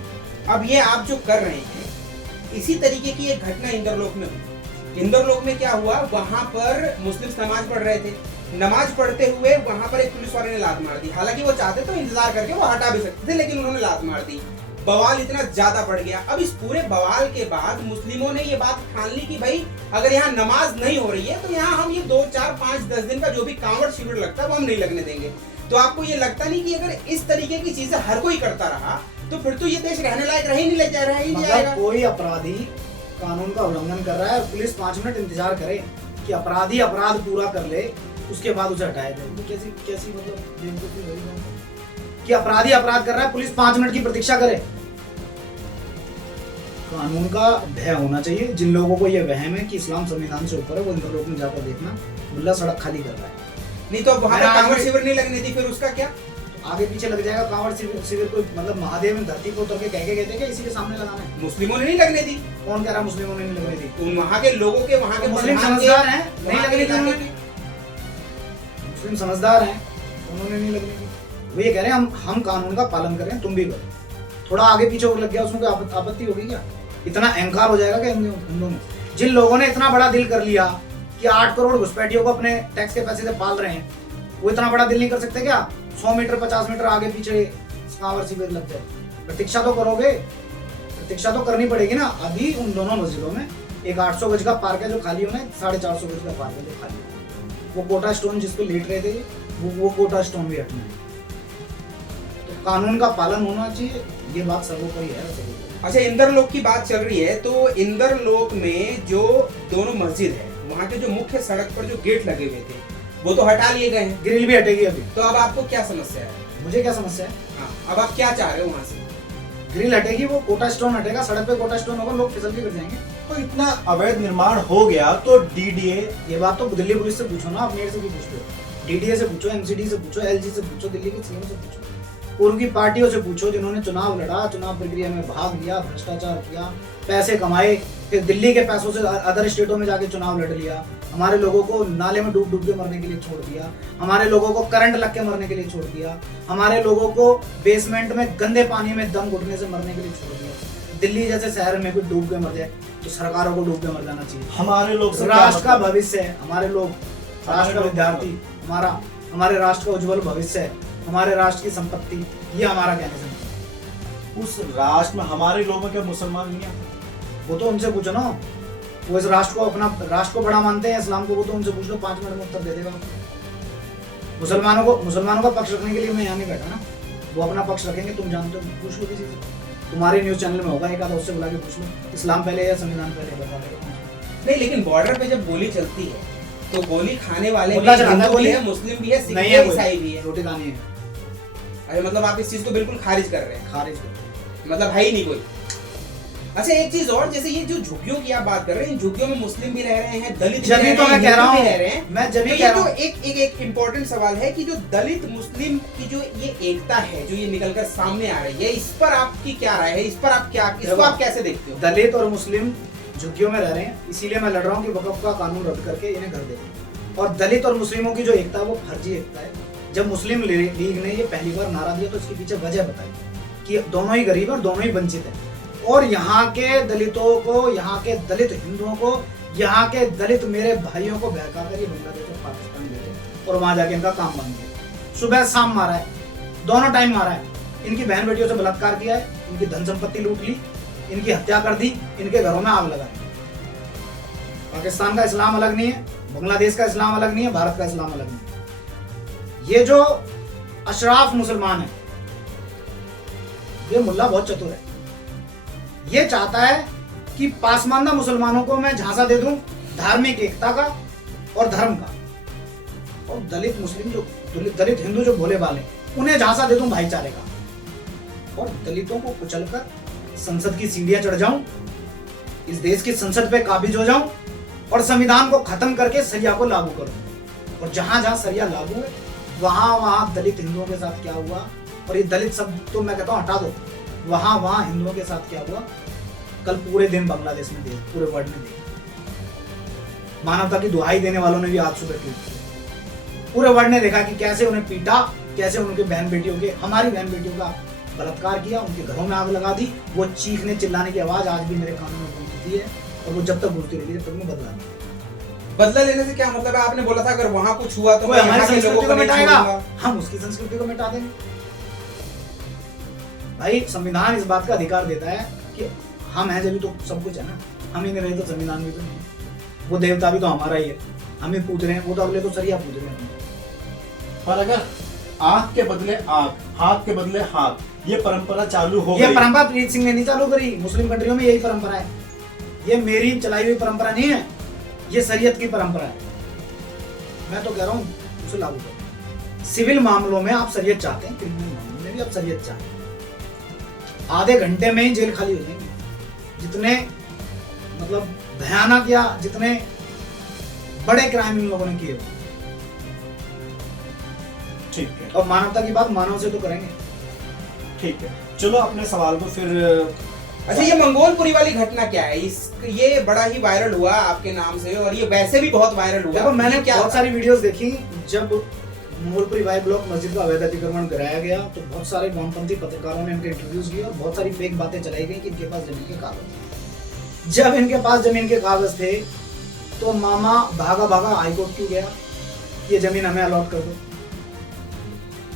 अब ये आप जो कर रहे हैं, इसी तरीके की एक घटना इंदरलोक में हुई। इंदरलोक में क्या हुआ, वहां पर मुस्लिम नमाज पढ़ रहे थे, नमाज पढ़ते हुए वहां पर एक पुलिस वाले ने लात मार दी। हालांकि वो चाहते तो इंतजार करके वो हटा भी सकते थे, लेकिन उन्होंने लात मार दी। बवाल इतना ज्यादा बढ़ गया। अब इस पूरे बवाल के बाद मुस्लिमों ने ये बात ठान ली कि भाई अगर यहाँ नमाज नहीं हो रही है तो यहाँ हम ये 2, 4, 5, 10 दिन का जो भी कांवड़ शिविर लगता है वो हम नहीं लगने देंगे। तो आपको ये लगता नहीं कि अगर इस तरीके की चीजें हर कोई करता रहा तो फिर तो ये देश रहने लायक रह ही नहीं ले जा रहा ही नहीं जाएगा। मतलब कोई अपराधी कानून का उल्लंघन कर रहा है और पुलिस 5 मिनट इंतजार करे कि अपराधी अपराध पूरा कर ले, उसके बाद उसे हटाया जाए। तो कैसी मतलब बेवकूफी भरी बात है कि अपराधी अपराध कर रहा है, पुलिस 5 मिनट की प्रतीक्षा करे। कानून का भय होना चाहिए। जिन लोगों को ये वहम है कि इस्लाम संविधान से ऊपर है, वो इंदरलोक में जाकर देखना, मुल्ला सड़क खाली कर रहा है। नहीं तो वहां मेरा पर कांवड़ आगे- शिविर नहीं लगने दी, फिर उसका क्या? आगे पीछे लग जाएगा कांवड़ शिविर को, मतलब महादेव ने धरती को उतर के कह के कहते हैं इसी के सामने लगाना है। मुस्लिमों ने नहीं लगने दी। कौन कह रहा मुस्लिमों ने नहीं लगने दी? उन वहां के लोगों के, वहां के मुस्लिम प्रधान के- समझदार हैं, नहीं वहां के लगने दी इलाके उन्होंने। मुस्लिम समझदार हैं, उन्होंने नहीं लगने दी। वो ये कह रहे हैं हम कानून का पालन करें, तुम भी करो। थोड़ा आगे पीछे लग गया उसमें कोई आपत्ति होगी क्या? इतना अहंकार हो जाएगा क्या हिंदुओं में? जिन लोगों ने इतना बड़ा दिल कर लिया कि 8 करोड़ घुसपैठियों को अपने टैक्स के पैसे से पाल रहे हैं, वो इतना बड़ा दिल नहीं कर सकते क्या? 100 मीटर 50 मीटर आगे पीछे कांवड़ शिविर लग जाए। प्रतीक्षा तो करोगे, प्रतीक्षा तो करनी पड़ेगी ना। अभी उन दोनों मस्जिदों में एक 800 गज का पार्क है जो खाली होना है, 450 गज का पार्क है जो खाली है। वो कोटा स्टोन जिस पे लेट रहे थे वो कोटा स्टोन भी हटना है। तो कानून का पालन होना चाहिए, ये बात सर्वोपरि है। अच्छा, इंदरलोक की बात चल रही है तो इंदरलोक में जो दोनों मस्जिद है, वहाँ के जो मुख्य सड़क पर जो गेट लगे हुए थे वो तो हटा लिए गए हैं। ग्रिल भी हटेगी अभी। तो अब आपको क्या समस्या है? मुझे क्या समस्या है? हाँ, अब आप क्या चाह रहे हो वहाँ से? ग्रिल हटेगी, वो कोटा स्टोन हटेगा, सड़क पे कोटा स्टोन होगा, लोग फिसल के गिर जाएंगे। तो इतना अवैध निर्माण हो गया तो डीडीए, ये बात तो दिल्ली पुलिस से पूछो ना, आप मेरे से भी पूछते हो। डीडीए से पूछो, एमसीडी से पूछो, एलजी से पूछो, दिल्ली के सीएम से पूछो, पूर्व की पार्टियों से पूछो जिन्होंने चुनाव लड़ा, चुनाव प्रक्रिया में भाग लिया, भ्रष्टाचार किया, पैसे कमाए, फिर दिल्ली के पैसों से अदर स्टेटों में जाके चुनाव लड़ लिया, हमारे लोगों को नाले में डूब डूब के मरने के लिए छोड़ दिया, हमारे लोगों को करंट लग के मरने के लिए छोड़ दिया, हमारे लोगों को बेसमेंट में गंदे पानी में दम घुटने से मरने के लिए छोड़ दिया। दिल्ली जैसे शहर में भी डूब के मर जाए तो सरकारों को डूब के मर जाना चाहिए। हमारे लोग से क्या राष्ट्र का मतलब? भविष्य है, हमारे लोग, राष्ट्र का विद्यार्थी, हमारे राष्ट्र का उज्जवल भविष्य है, हमारे राष्ट्र की संपत्ति, ये हमारा कहने से। उस राष्ट्र में हमारे लोगों में क्या मुसलमान नहीं है? वो तो उनसे पूछो ना, वो इस राष्ट्र को अपना राष्ट्र को बड़ा मानते हैं, इस्लाम को, वो तो उनसे पूछ लो, 5 मिनट में उत्तर दे देगा। मुसलमानों का पक्ष रखने के लिए मैं यहाँ नहीं बैठा ना, वो अपना पक्ष रखेंगे, तुम जानते हो, पूछ लो किसी से, तुम्हारे न्यूज चैनल में होगा एक आधा, उससे बुला के पूछ लो, इस्लाम पहले या संविधान पहले, बता देगा। नहीं, लेकिन बॉर्डर पे जब गोली चलती है तो गोली खाने वाले भी मुल्ला चढ़ाता है हिंदू भी गोली? है, मुस्लिम भी है, सिख भी नहीं है, है, ईसाई भी है। रोटी खानी है, अरे मतलब आप इस चीज को बिल्कुल खारिज कर रहे हैं, खारिज करो। मतलब है ही नहीं कोई। अच्छा, एक चीज और, जैसे ये जो झुग्गियों की आप बात कर रहे हैं, इन झुग्गियों में मुस्लिम भी रह रहे हैं, दलित भी जब रह ही रहे तो हैं, मैं कह रहा हिंदू भी हूँ, रह रहे हैं। मैं जब तो ही ये कह रहा जो हूँ, एक इम्पोर्टेंट सवाल है कि जो दलित मुस्लिम की जो ये एकता है जो ये निकलकर सामने आ रही है, इस पर आपकी क्या राय है? इस पर आप क्या, इसको आप कैसे देखते हो? दलित और मुस्लिम झुग्गियों में रह रहे हैं, इसीलिए मैं लड़ रहा हूँ कि वक्फ का कानून रद्द करके इन्हें घर दे। और दलित और मुस्लिमों की जो एकता है वो फर्जी एकता है। जब मुस्लिम लीग ने ये पहली बार नारा दिया तो इसके पीछे वजह बताई कि दोनों ही गरीब और दोनों ही वंचित हैं। और यहाँ के दलितों को, यहाँ के दलित हिंदुओं को, यहाँ के दलित मेरे भाइयों को बहका कर ये बांग्लादेश और पाकिस्तान ले गए और वहां जाके इनका काम बन गया। सुबह शाम मारा है, दोनों टाइम मारा है, इनकी बहन बेटियों से बलात्कार किया है, इनकी धन संपत्ति लूट ली, इनकी हत्या कर दी, इनके घरों में आग लगा दी। पाकिस्तान का इस्लाम अलग नहीं है, बांग्लादेश का इस्लाम अलग नहीं है, भारत का इस्लाम अलग नहीं है। ये जो अशराफ मुसलमान है, ये मुल्ला बहुत चतुर है। ये चाहता है कि पासमानदा मुसलमानों को मैं झांसा दे दूं धार्मिक एकता का और धर्म का, और दलित मुस्लिम जो दलित हिंदू जो भोले भाले, उन्हें झांसा दे दूं भाईचारे का, और दलितों को कुचलकर संसद की सीढ़ियां चढ़ जाऊं, इस देश की संसद पे काबिज हो जाऊं और संविधान को खत्म करके सरिया को लागू करूं। और जहां जहां सरिया लागू है वहां वहां दलित हिंदुओं के साथ क्या हुआ, और ये दलित शब्द तो मैं कहता हूं हटा दो, वहां वहां हिंदुओं के साथ क्या हुआ कल पूरे दिन बांग्लादेश में देखा, पूरे वर्ल्ड में देखा। मानवता की दुहाई देने वालों ने भी आज सुबह ट्वीट किया, पूरे वर्ल्ड ने देखा कि कैसे उन्हें पीटा, कैसे उनके बहन बेटियों के, हमारी बहन बेटियों का बलात्कार किया, उनके घरों में आग लगा दी। वो चीखने चिल्लाने की आवाज आज भी मेरे कानों में गूंजती है, और वो जब तक गूंजती रहेगी जब तक मैं बदला लेने से क्या मतलब है? आपने बोला था अगर वहां कुछ हुआ तो मैं हमारी यहाँ के लोगों संस्कृति को को नहीं मिटाएगा, छोड़ूंगा। हम उसकी संस्कृति को मिटा देंगे। भाई संविधान इस बात का अधिकार देता है कि हम हैं जब तो सब कुछ है ना, हम ही नहीं रहे तो संविधान भी तो नहीं। वो देवता भी तो हमारा ही है, हम ही पूछ रहे हैं, वो तो अगले तो सरिया पूछ रहे हैं। पर अगर आंख के बदले आंख, हाथ के बदले हाथ, ये परंपरा चालू हो ये गई। परंपरा प्रीत सिंह ने नहीं चालू करी, मुस्लिम कंट्रियों में यही परंपरा है। ये मेरी चलाई हुई परंपरा नहीं है, ये शरीयत की परंपरा है। मैं तो कह रहा हूँ उसे लागू करो। सिविल मामलों में आप शरीयत चाहते हैं, क्रिमिनल मामलों में भी आप शरीयत चाहते हैं, आधे घंटे में ही जेल खाली हो जाएंगे। जितने मतलब भयानक या जितने बड़े क्राइम इन लोगों ने किए, ठीक है, और मानवता की बात मानव से तो करेंगे। ठीक है, चलो अपने सवाल को फिर। अच्छा, ये मंगोलपुरी वाली घटना क्या है? ये बड़ा ही वायरल हुआ आपके नाम से, और ये वैसे भी बहुत वायरल हुआ। देखो मैंने क्या बहुत सारी वीडियोस देखी, जब मंगोलपुरी वाई ब्लॉक मस्जिद का अवैध अतिक्रमण कराया गया तो बहुत सारे वामपंथी पत्रकारों ने इनके इंटरव्यूज किए और बहुत सारी फेक बातें चलाई गई कि इनके पास जमीन के कागज थे। जब इनके पास जमीन के कागज थे तो मामा भागा भागा हाईकोर्ट क्यों गया, ये जमीन हमें अलॉट कर दो।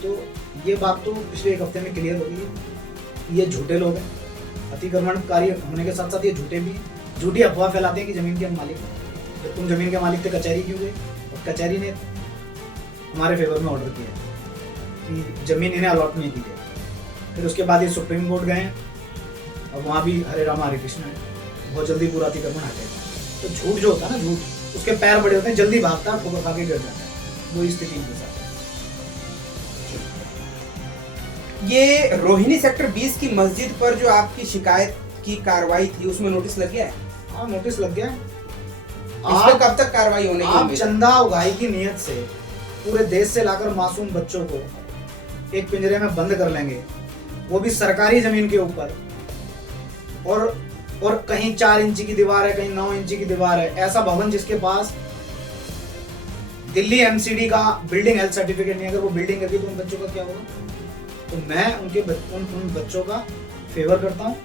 तो ये बात तो पिछले एक हफ्ते में क्लियर हो गई है, ये झूठे लोग हैं। अतिक्रमणकारी होने के साथ साथ ये झूठे भी हैं, झूठी अफवाह फैलाते हैं कि जमीन के हम मालिक हैं। जब तुम जमीन के मालिक थे कचहरी क्यों गए? और कचहरी ने हमारे फेवर में ऑर्डर किया कि जमीन इन्हें अलॉट नहीं की जाए। फिर उसके बाद ये सुप्रीम कोर्ट गए और वहाँ भी हरे राम हरे कृष्ण है, बहुत जल्दी पूरा अतिक्रमण हटेगा। तो झूठ जो होता है ना, झूठ उसके पैर बड़े होते हैं, जल्दी भागता है, ठोकर खा के गिर जाता है। वो स्थिति इनके साथ है। ये रोहिणी सेक्टर 20 की मस्जिद पर जो आपकी शिकायत की कार्रवाई थी, उसमें नोटिस लग गया है? हाँ, नोटिस लग गया है। इस पर कब तक कार्रवाई होने की आप उम्मीद है? चंदा उगाही की नियत से पूरे देश से लाकर मासूम बच्चों को एक पिंजरे में बंद कर लेंगे, वो भी सरकारी जमीन के ऊपर, और कहीं 4 इंची की दीवार है, कहीं 9 इंची की दीवार है। ऐसा भवन जिसके पास दिल्ली एमसीडी का बिल्डिंग हेल्थ सर्टिफिकेट नहीं, अगर वो बिल्डिंग करती तो उन बच्चों का क्या होगा? तो मैं उन बच्चों का फेवर करता हूँ,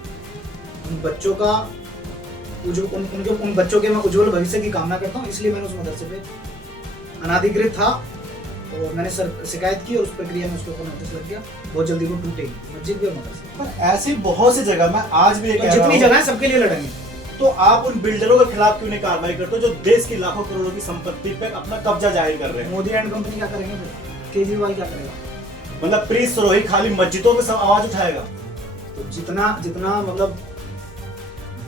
उन बच्चों का उन बच्चों के मैं उज्जवल भविष्य की कामना करता हूँ। इसलिए मैंने उस मदरसे पे अनाधिकृत था और मैंने शिकायत की और उस प्रक्रिया में उसके ऊपर नोटिस लग गया। बहुत जल्दी वो टूटेगी मस्जिद भी और मदरसा। पर ऐसी बहुत सी जगह, मैं आज भी ये कह रहा जितनी हूं, जगह है सबके लिए लड़ेंगे। तो आप उन बिल्डरों के खिलाफ क्यों नहीं कार्रवाई करते हो जो देश की लाखों करोड़ों की संपत्ति पे अपना कब्जा जाहिर कर रहे हैं? मोदी एंड कंपनी क्या करेंगे फिर? केजरीवाल क्या करेगा? मतलब प्रीत सरोही खाली मस्जिदों पे सब आवाज उठाएगा? तो जितना मतलब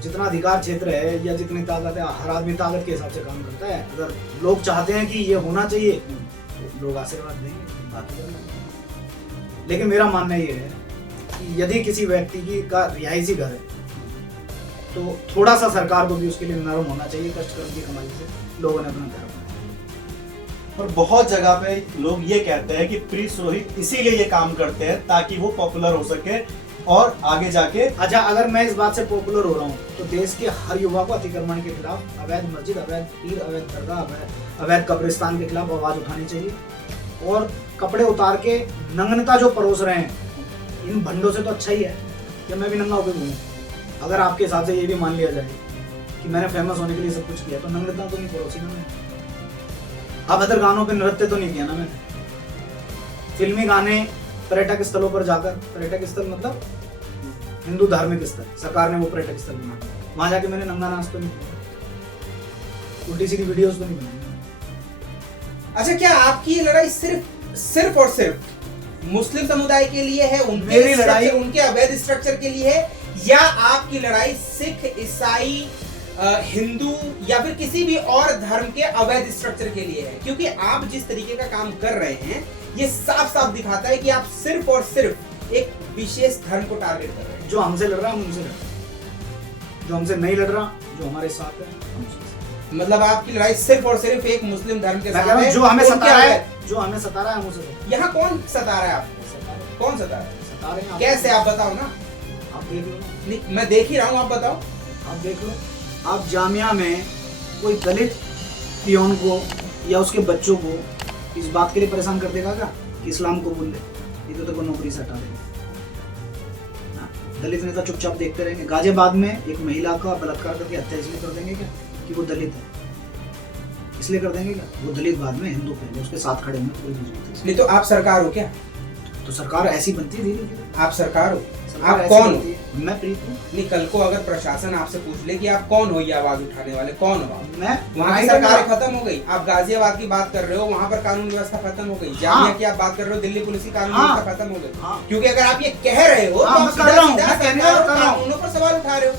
जितना अधिकार क्षेत्र है या जितनी ताकत है, हर आदमी ताकत के हिसाब से काम करता है। अगर लोग चाहते हैं कि ये होना चाहिए तो लोग आशीर्वाद देंगे, बाकी करेंगे। लेकिन मेरा मानना ये है कि यदि किसी व्यक्ति की का रिहायशी घर है तो थोड़ा सा सरकार को भी उसके लिए नरम होना चाहिए। कष्टकर्म की कमाई से लोगों ने अपना घर बनाया। पर बहुत जगह पे लोग ये कहते हैं कि प्रीत सरोही इसीलिए ये काम करते हैं ताकि वो पॉपुलर हो सके और आगे जाके। अच्छा, अगर मैं इस बात से पॉपुलर हो रहा हूँ तो देश के हर युवा को अतिक्रमण के खिलाफ, अवैध मस्जिद, अवैध पीर, अवैध दरगाह, अवैध कब्रिस्तान के खिलाफ आवाज उठानी चाहिए। और कपड़े उतार के नग्नता जो परोस रहे हैं इन भंडों से तो अच्छा ही है कि मैं भी नंगा होकर घूमूं। अगर आपके हिसाब से ये भी मान लिया जाए कि मैंने फेमस होने के लिए सब कुछ किया, तो नंगता तो नहीं पड़ोसी ना मैंने। अभद्र गानों पे नृत्य तो नहीं किया ना मैंने। फिल्मी गाने पर्यटक स्थलों पर जाकर, पर्यटक स्थल मतलब हिंदू धार्मिक स्थल, सरकार ने वो पर्यटक स्थल बना, वहां जाके मैंने नंगा नाच तो नहीं किया, उल्टी सीधी वीडियोस तो नहीं बनाई। अच्छा, क्या आपकी ये लड़ाई सिर्फ और सिर्फ मुस्लिम समुदाय के लिए है, मेरी लड़ाई उनके अवैध स्ट्रक्चर के लिए है, या आपकी लड़ाई सिख, ईसाई, हिंदू या फिर किसी भी और धर्म के अवैध स्ट्रक्चर के लिए है? क्योंकि आप जिस तरीके का काम कर रहे हैं ये साफ साफ दिखाता है कि आप सिर्फ और सिर्फ एक विशेष धर्म को टारगेट कर रहे हैं। जो हमसे लड़ रहा है हम उनसे लड़ रहे हैं, जो हमसे नहीं लड़ रहा, जो हमारे साथ है हम उसके साथ। मतलब आपकी लड़ाई सिर्फ और सिर्फ एक मुस्लिम धर्म के मैं साथ कह रहा हूं, है, जो हमें उनके सता रहा है, अवैध। जो हमें सता रहा है हम उसे सता रहे हैं। यहाँ कौन सता रहा है आपको? कौन सता रहा है? सता रहे हैं आप। कैसे, आप बताओ ना। आप देख लो, नहीं, मैं देख ही रहा हूँ, आप बताओ। आप देख लो, आप जामिया में कोई दलित पियोन को या उसके बच्चों को इस बात के लिए परेशान कर देगा क्या कि इस्लाम कबूल ले, ये तो तेरे को नौकरी से हटा देगा। हाँ, दलित नेता चुपचाप देखते रहेंगे। गाजियाबाद में एक महिला का बलात्कार करके हत्या इसलिए कर देंगे क्या कि वो दलित है, इसलिए कर देंगे क्या? वो दलित बाद में हिंदू पहले उसके साथ खड़े होंगे कोई नहीं। नहीं तो आप सरकार हो क्या? तो सरकार ऐसी बनती है धीरे धीरे। आप सरकार हो, सरकार आप ऐसी कौन बनती हो? है। मैं प्रीत हूँ। नहीं, कल को अगर प्रशासन आपसे पूछ ले कि आप कौन हो ये आवाज उठाने वाले, कौन हो आप? मैं वहाँ की सरकार खत्म हो गई। आप गाजियाबाद की बात कर रहे हो, वहाँ पर कानून व्यवस्था खत्म हो गई। जामिया की आप बात कर रहे हो, दिल्ली पुलिस की कानून व्यवस्था खत्म हो गई। क्योंकि अगर आप ये कह रहे हो तो आप मैं कर रहा हूँ, सीधा मैं कहने सरकार का और कर रहा हूँ। कानूनों पर सवाल उठा रहे हो।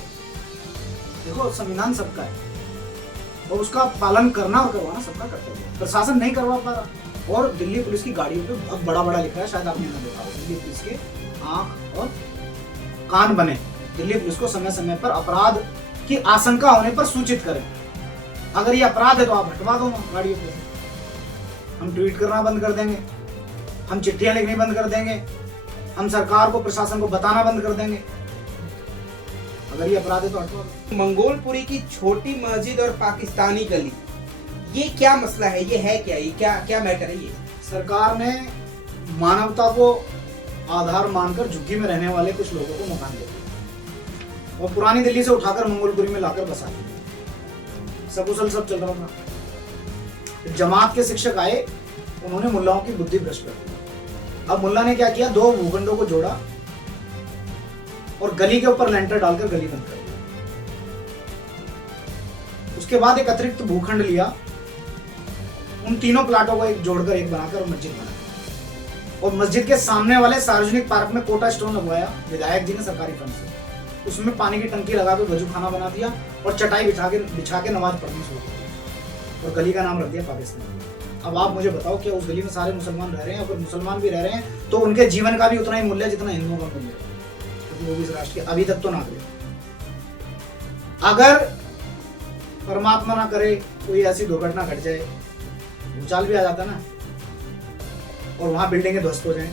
देखो, संविधान सबका है और उसका पालन करना और करवाना सबका कर्तव्य है। प्रशासन नहीं करवा पा रहा, और दिल्ली पुलिस की गाड़ियों पे बहुत बड़ा बड़ा लिखा है, शायद आपने ना देखा हो, दिल्ली पुलिस के आंख और कान बने। दिल्ली पुलिस को समय समय पर अपराध की आशंका होने पर सूचित करें। अगर ये अपराध है तो आप हटवा दो ना गाड़ियों पे। हम ट्वीट करना बंद कर देंगे, हम चिट्ठियां लिखनी बंद कर देंगे, हम सरकार को, प्रशासन को बताना बंद कर देंगे। अगर ये अपराध है तो हटवा दो। मंगोलपुरी की छोटी मस्जिद और पाकिस्तानी गली, ये क्या मसला है? ये है क्या? ये क्या मैटर है? ये सरकार ने मानवता को आधार मानकर झुग्गी में रहने वाले कुछ लोगों को मकान दे दिया और पुरानी दिल्ली से उठाकर मंगोलपुरी में लाकर बसा दिया। सकुशल सब चल रहा था। जमात के शिक्षक आए, उन्होंने मुल्लाओं की बुद्धि भ्रष्ट कर दी। अब मुल्ला ने क्या किया, दो भूखंडों को जोड़ा और गली के ऊपर लेंटर डालकर गली बंद कर दी। उसके बाद एक अतिरिक्त भूखंड लिया, उन तीनों प्लाटों को एक जोड़कर एक बनाकर मस्जिद बनाई और मस्जिद के सामने वाले सार्वजनिक पार्क में कोटा स्टोन लगवाया विधायक जी ने सरकारी फंड से। उसमें पानी की टंकी लगा के वजू खाना बना दिया और चटाई बिछा के नमाज पढ़नी शुरू कर दी और गली का नाम रख दिया पाकिस्तान। अब आप मुझे बताओ, क्या उस गली में सारे मुसलमान रह रहे हैं? अगर मुसलमान भी रह रहे हैं तो उनके जीवन का भी उतना ही मूल्य जितना हिंदुओं का मूल्य है, क्योंकि वो भी इस राष्ट्र के अभी तक तो नागरिक। अगर परमात्मा ना करे कोई ऐसी दुर्घटना घट जाए, भूचाल भी आ जाता ना, और वहां बिल्डिंगें ध्वस्त हो जाएं,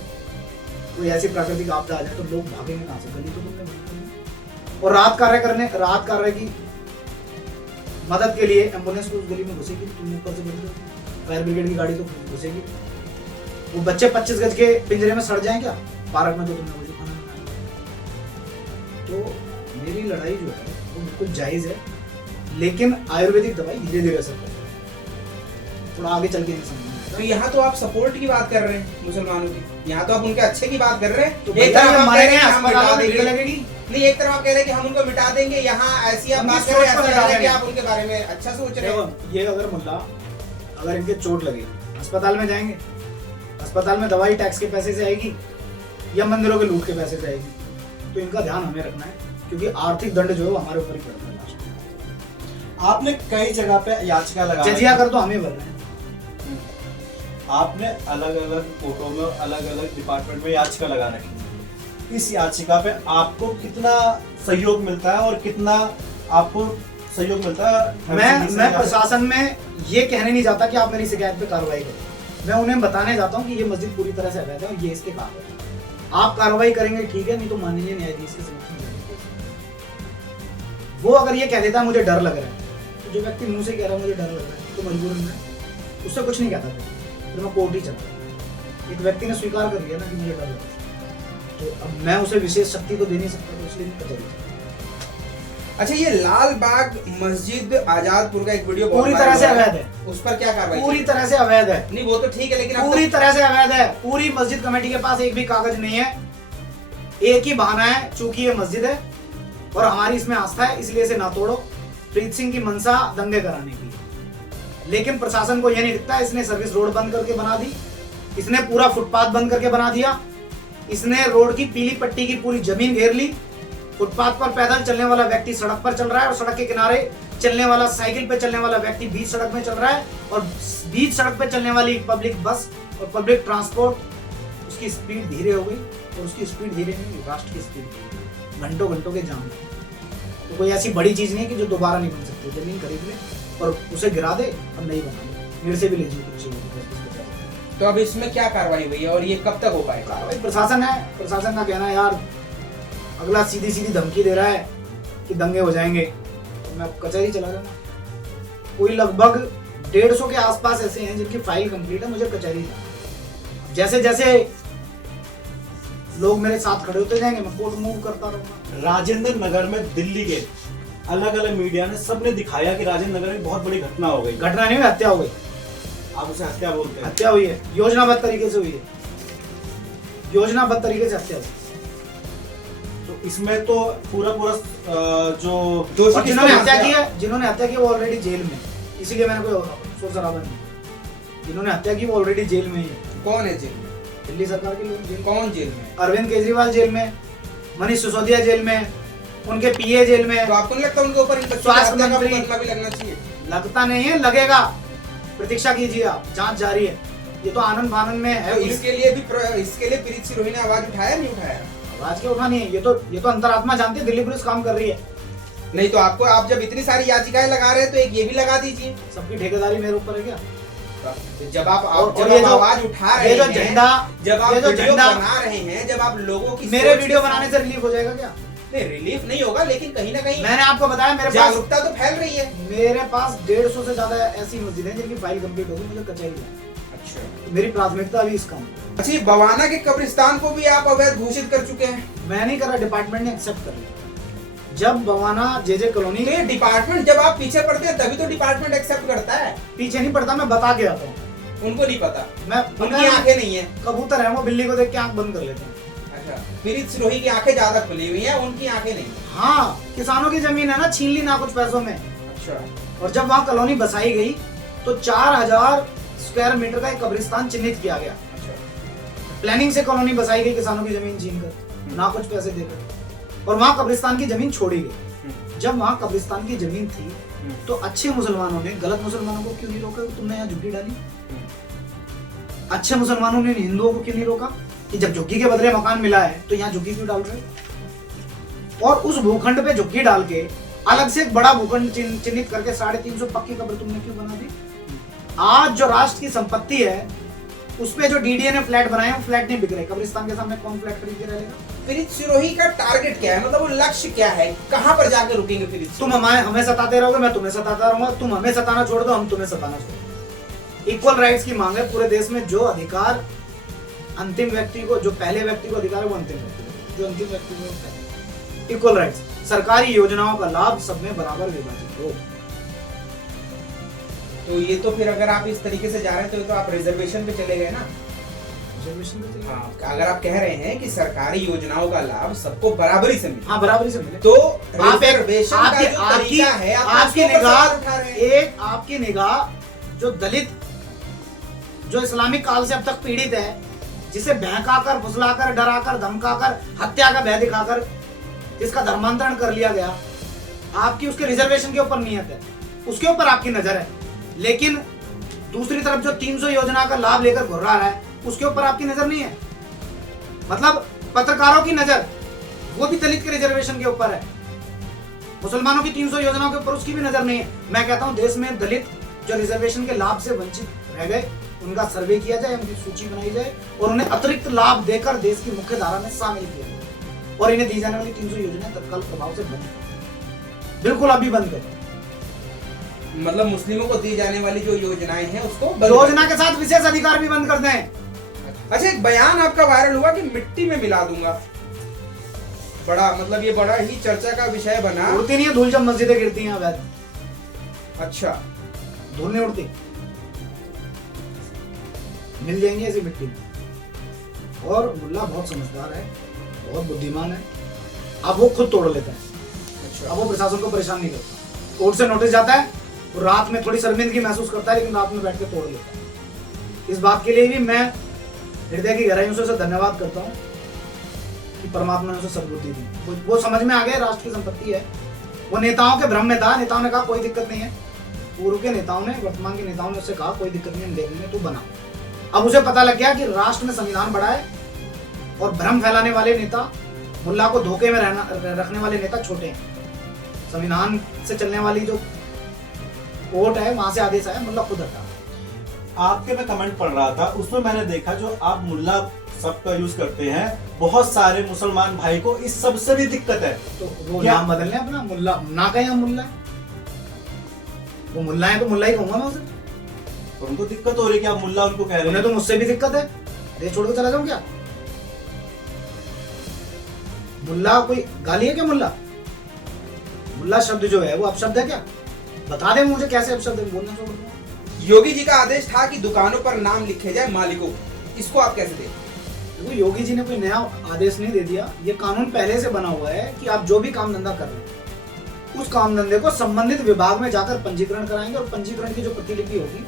कोई ऐसी प्राकृतिक आपदा आ जाए, तो लोग भागेंगे कहां से? गली तो तुमने बनाई। और रात कार्य की मदद के लिए एम्बुलेंस को उस गली में घुसेगी, तुमने ऊपर से बोल दो, फायर ब्रिगेड की गाड़ी तो घुसेगी। वो बच्चे 25 गज के पिंजरे में सड़ जाएं क्या? पार्क में तो तुमने मुझे खाना बनाया। तो मेरी लड़ाई जो है वो बिल्कुल जायज है, लेकिन आयुर्वेदिक दवाई धीरे धीरे असर करेगी, थोड़ा आगे चल के नहीं समझ। तो यहाँ तो आप सपोर्ट की बात कर रहे हैं मुसलमानों की, यहाँ तो आप उनके अच्छे की बात कर रहे हैं। तो एक तरफ आप कह रहे हैं कि हम मिटा अस्पताल में देंगे, लगेगी। नहीं, एक तरफ आप कह रहे हैं कि हम उनको मिटा देंगे, यहाँ ऐसी आप बात कर रहे हैं, ऐसा लग रहा है कि आप उनके बारे में अच्छा सोच रहे हैं। ये अगर मुल्ला, अगर इनके चोट लगे, अस्पताल में जाएंगे, अस्पताल में दवाई टैक्स के पैसे से आएगी या मंदिरों के लूट के पैसे से आएगी? तो इनका ध्यान हमें रखना है, क्योंकि आर्थिक दंड जो है वो हमारे ऊपर ही पड़ता है। आपने कई जगह पे याचिका लगाई, जजिया कर तो हमें भर रहे हैं। आपने अलग अलग कोर्टों में अलग अलग डिपार्टमेंट में याचिका लगा रखी है। इस याचिका पे आपको कितना सहयोग मिलता है और कितना आपको सहयोग मिलता है? मैं प्रशासन में ये कहने नहीं चाहता कि आप मेरी शिकायत पे कार्रवाई करें। मैं उन्हें बताने जाता हूँ कि ये मस्जिद पूरी तरह से अवैध है और ये इसके कागज है। आप कार्रवाई करेंगे ठीक है, नहीं तो माननीय न्यायाधीश के समक्ष में वो अगर ये कह देता है मुझे डर लग रहा है, तो जो व्यक्ति मुंह से कह रहा है मुझे डर लग रहा है, तो मजबूरन मैं उससे कुछ नहीं कहता, फिर मैं कोर्ट ही चला। एक व्यक्ति ने स्वीकार कर लिया ना कि मुझे डर लग रहा है, तो अब मैं उसे विशेष शक्ति तो दे नहीं सकता, तो इसलिए मैं कचहरी चला। अच्छा, ये लाल बाग मस्जिद आजादपुर का एक वीडियो पूरी तरह से अवैध है, उस पर क्या कार्रवाई? पूरी तरह से अवैध है। नहीं वो तो ठीक है, लेकिन पूरी तरह से अवैध है। पूरी मस्जिद कमेटी के पास एक भी कागज नहीं है। एक ही बहाना है, चूंकि ये मस्जिद है और हमारी इसमें आस्था है इसलिए इसे ना तोड़ो। प्रीत सिंह की मंशा दंगे कराने की, लेकिन प्रशासन को यह नहीं दिखता। इसने सर्विस रोड बंद करके बना दी, इसने पूरा फुटपाथ बंद करके बना दिया, इसने रोड की पीली पट्टी की पूरी जमीन घेर ली। फुटपाथ पर पैदल चलने वाला व्यक्ति सड़क पर चल रहा है और सड़क के किनारे चलने वाला, साइकिल पे चलने वाला व्यक्ति बीच सड़क में चल रहा है और बीच सड़क पे चलने वाली पब्लिक बस और पब्लिक ट्रांसपोर्ट, उसकी स्पीड धीरे हो गई और उसकी स्पीड धीरे नहीं, राष्ट्र की स्पीड, घंटों घंटों के जाम। तो कोई ऐसी बड़ी चीज नहीं है कि जो दोबारा नहीं बन सकती। जमीन खरीद ले और उसे गिरा दे और नहीं बना ले, मेरे से भी ले जाइए। तो अब इसमें क्या कार्रवाई हुई है और ये कब तक हो पाएगा? कार्रवाई प्रशासन है, प्रशासन का कहना है यार अगला सीधी सीधी धमकी दे रहा है कि दंगे हो जाएंगे, तो मैं कचहरी चला जाऊंगा। कोई लगभग 150 के आसपास ऐसे हैं जिनकी फाइल कंप्लीट है, मुझे कचहरी जाना। जैसे जैसे लोग मेरे साथ खड़े होते जाएंगे मैं कोर्ट मूव करता रहूंगा। राजेंद्र नगर में दिल्ली के अलग अलग मीडिया ने सबने दिखाया कि राजेंद्र नगर में बहुत बड़ी घटना हो गई। घटना नहीं हुई, हत्या हो गई। आप उसे हत्या बोलते हैं? हत्या हुई है, योजनाबद्ध तरीके से हुई है, योजनाबद्ध तरीके से हत्या हुई। तो इसमें तो पूरा जो और जिन्होंने हत्या की वो ऑलरेडी जेल में, इसीलिए मैंने कोई शोर शराबा नहीं। जिन्होंने हत्या की वो ऑलरेडी जेल में ही है। कौन है जेल में? दिल्ली सरकार के लोग जेल। कौन जेल में? अरविंद केजरीवाल जेल में, मनीष सिसोदिया जेल में, उनके पीए जेल में। तो आपको नहीं लगता उनके ऊपर स्वास्थ्य मंत्री भी लगना चाहिए? लगता नहीं है, लगेगा। प्रतीक्षा कीजिए आप, जांच जारी है। ये तो आनंद फानन में है। तो इसके लिए प्रीत सिंह रोही ने आवाज उठाया नहीं उठाया? आवाज क्यों उठानी है? ये तो अंतरात्मा जानती है, दिल्ली पुलिस काम कर रही है। नहीं तो आप जब इतनी सारी याचिकाएं लगा रहे हैं तो एक ये भी लगा दीजिए। सबकी ठेकेदारी मेरे ऊपर है क्या? जब आप आवाज उठा रहे हैं, जो झंडा, जब आप वीडियो बना रहे हैं, जब आप लोगों की मेरे वीडियो बनाने से रिलीफ हो जाएगा क्या? नहीं, रिलीफ नहीं होगा, लेकिन कहीं ना कहीं मैंने आपको बताया मेरे पास जागरूकता तो फैल रही है। मेरे पास 150 से ज्यादा ऐसी मस्जिदें हैं जिनकी फाइल कंप्लीट होगी, मुझे कचहरी जाना। अच्छा, तो मेरी प्राथमिकता अभी इसका। अच्छा, बवाना के कब्रिस्तान को भी आप अवैध घोषित कर चुके हैं? मैं नहीं कर रहा, डिपार्टमेंट ने एक्सेप्ट कर लिया। जब बवाना जे कॉलोनी, तो ये डिपार्टमेंट, जब आप पीछे पड़ते हैं तभी तो डिपार्टमेंट एक्सेप्ट करता है। पीछे नहीं पड़ता, मैं बता के आता हूँ। उनको नहीं पता, मैं उनकी आंखें नहीं है। कबूतर है वो, बिल्ली को देख के आंख बंद कर लेते हैं। अच्छा, प्रीत सिरोही की आंखें ज्यादा खुली हुई हैं, उनकी आंखें नहीं। हाँ, किसानों की जमीन है ना, छीन ली ना कुछ पैसों में। अच्छा, और जब वहाँ कॉलोनी बसाई गई तो 4000 स्क्वायर मीटर का एक कब्रिस्तान चिन्हित किया गया। अच्छा, प्लानिंग से कॉलोनी बसाई गई, किसानों की जमीन छीन कर, ना कुछ पैसे देकर, और वहाँ कब्रिस्तान की जमीन छोड़ी गई। जब वहाँ कब्रिस्तान की जमीन थी तो अच्छे मुसलमानों ने गलत मुसलमानों को क्यों नहीं रोका? तुमने यहाँ झुग्गी डाली। अच्छे मुसलमानों ने हिंदुओं को क्यों नहीं रोका कि जब झुग्गी के बदले मकान मिला है तो यहाँ झुग्गी क्यों डाल रहे हो? और उस भूखंड पे झुग्गी डाल के अलग से एक बड़ा भूखंड चिन्हित करके 350 पक्की कब्र तुमने क्यों बना दी? आज जो राष्ट्र की संपत्ति है उस पे जो डीडीए ने फ्लैट बनाए हैं, फ्लैट नहीं बिक रहे। कब्रिस्तान के सामने कौन फ्लैट खरीद के रहेगा? प्रीत सिरोही का टारगेट क्या है, मतलब वो लक्ष्य क्या है, कहां पर जाकर रुकेंगे प्रीत? तुम हमें सताते रहोगे, मैं तुम्हें सताता रहूंगा। तुम हमें सताना छोड़ दो, हम तुम्हें सताना छोड़ दो। इक्वल राइट्स की मांग है पूरे देश में। जो अधिकार अंतिम व्यक्ति को, जो पहले व्यक्ति को अधिकार है वो अंतिम व्यक्ति को, जो अंतिम व्यक्ति को इक्वल राइट्स। सरकारी योजनाओं का लाभ सब में बराबर विभाजित हो। तो ये तो फिर अगर आप इस तरीके से जा रहे हैं तो आप रिजर्वेशन पे चले गए ना। रिजर्वेशन पे चले गए। हाँ, अगर आप कह रहे हैं कि सरकारी योजनाओं का लाभ सबको बराबरी से मिले, हाँ बराबरी से मिले, तो आप रिजर्वेशन का जो तरीका है, आपकी निगाह, एक आपकी निगाह जो दलित, जो इस्लामिक काल से अब तक पीड़ित है, जिसे बहकाकर, फुसलाकर, डराकर, धमकाकर, हत्या का भय दिखाकर जिसका धर्मांतरण कर लिया गया, आपकी उसके रिजर्वेशन के ऊपर नियत है, उसके ऊपर आपकी नजर है। लेकिन दूसरी तरफ जो 300 योजना का लाभ लेकर घुर रहा है उसके ऊपर आपकी नजर नहीं है। मतलब पत्रकारों की नजर वो भी दलित के रिजर्वेशन के ऊपर है, मुसलमानों की 300 योजनाओं के ऊपर उसकी भी नजर नहीं है। मैं कहता हूं देश में दलित जो रिजर्वेशन के लाभ से वंचित रह गए उनका सर्वे किया जाए, उनकी सूची बनाई जाए और उन्हें अतिरिक्त लाभ देकर देश की मुख्य धारा में शामिल किया जाए और इन्हें दी जाने वाली 300 योजनाएं तत्काल प्रभाव से बंद करें, बिल्कुल अभी बंद करें। मतलब मुस्लिमों को दी जाने वाली जो योजनाएं हैं उसको योजना के साथ विशेष अधिकार भी बंद कर दें। अच्छा, एक बयान आपका वायरल हुआ कि मिट्टी में मिला दूंगा, बड़ा मतलब ये बड़ा ही चर्चा का विषय बना। उड़ती नहीं है धूल जब मस्जिदें गिरती हैं अवैध, अच्छा, धूल नहीं उड़ती, मिल जाएंगे ऐसी मिट्टी में। और मुल्ला बहुत समझदार है, बहुत बुद्धिमान है। अब वो खुद तोड़ लेता है, अच्छा, अब वो प्रशासन को परेशान नहीं करता। कोर्ट से नोटिस जाता है, वो रात में थोड़ी शर्मिंदगी महसूस करता है, लेकिन रात में बैठ के तोड़ लेता है। इस बात के लिए भी मैं हृदय की गहराइयों से उसे धन्यवाद करता हूँ कि परमात्मा ने उसे सद्बुद्धि दी। वो समझ में आ गया राष्ट्र की संपत्ति है। वो नेताओं के भ्रम में था, नेताओं ने कहा कोई दिक्कत नहीं है, पूर्व के नेताओं ने, वर्तमान के नेताओं ने उससे कहा कोई दिक्कत नहीं है, देखेंगे तू बना। अब उसे पता लग गया कि राष्ट्र में संविधान बड़ा है और भ्रम फैलाने वाले नेता, मुल्ला को धोखे में रखने वाले नेता छोटे हैं। संविधान से चलने वाली जो कोर्ट है वहां से आदेश आया, मुल्ला खुद हटा। आपके मैं कमेंट पढ़ रहा था, उसमें मैंने देखा जो आप मुल्ला सब का यूज करते हैं, बहुत सारे मुसलमान भाई को इस सब से भी दिक्कत है। तो वो नाम बदलने अपना, मुल्ला ना कहें हम मुल्ला है, वो मुल्ला है तो मुल्ला ही कहूंगा मैं उसे। और उनको दिक्कत हो रही है कि आप मुल्ला उनको कह रहे उन्हें हैं। तो मुझसे भी दिक्कत है, देश छोड़ के चला जाऊं क्या? मुल्ला कोई गाली है क्या? मुल्ला मुल्ला शब्द जो है वो अपशब्द है क्या? बता दे मुझे कैसे अपशब्द है, बोलना छोड़ दो। योगी जी का आदेश था कि दुकानों पर नाम लिखे जाए मालिकों, इसको आप कैसे देखते? देखो योगी जी ने कोई नया आदेश नहीं दे दिया, ये कानून पहले से बना हुआ है कि आप जो भी काम धंधा कर रहे हैं उस काम धंधे को संबंधित विभाग में जाकर पंजीकरण कराएंगे, और पंजीकरण की जो प्रतिलिपि होगी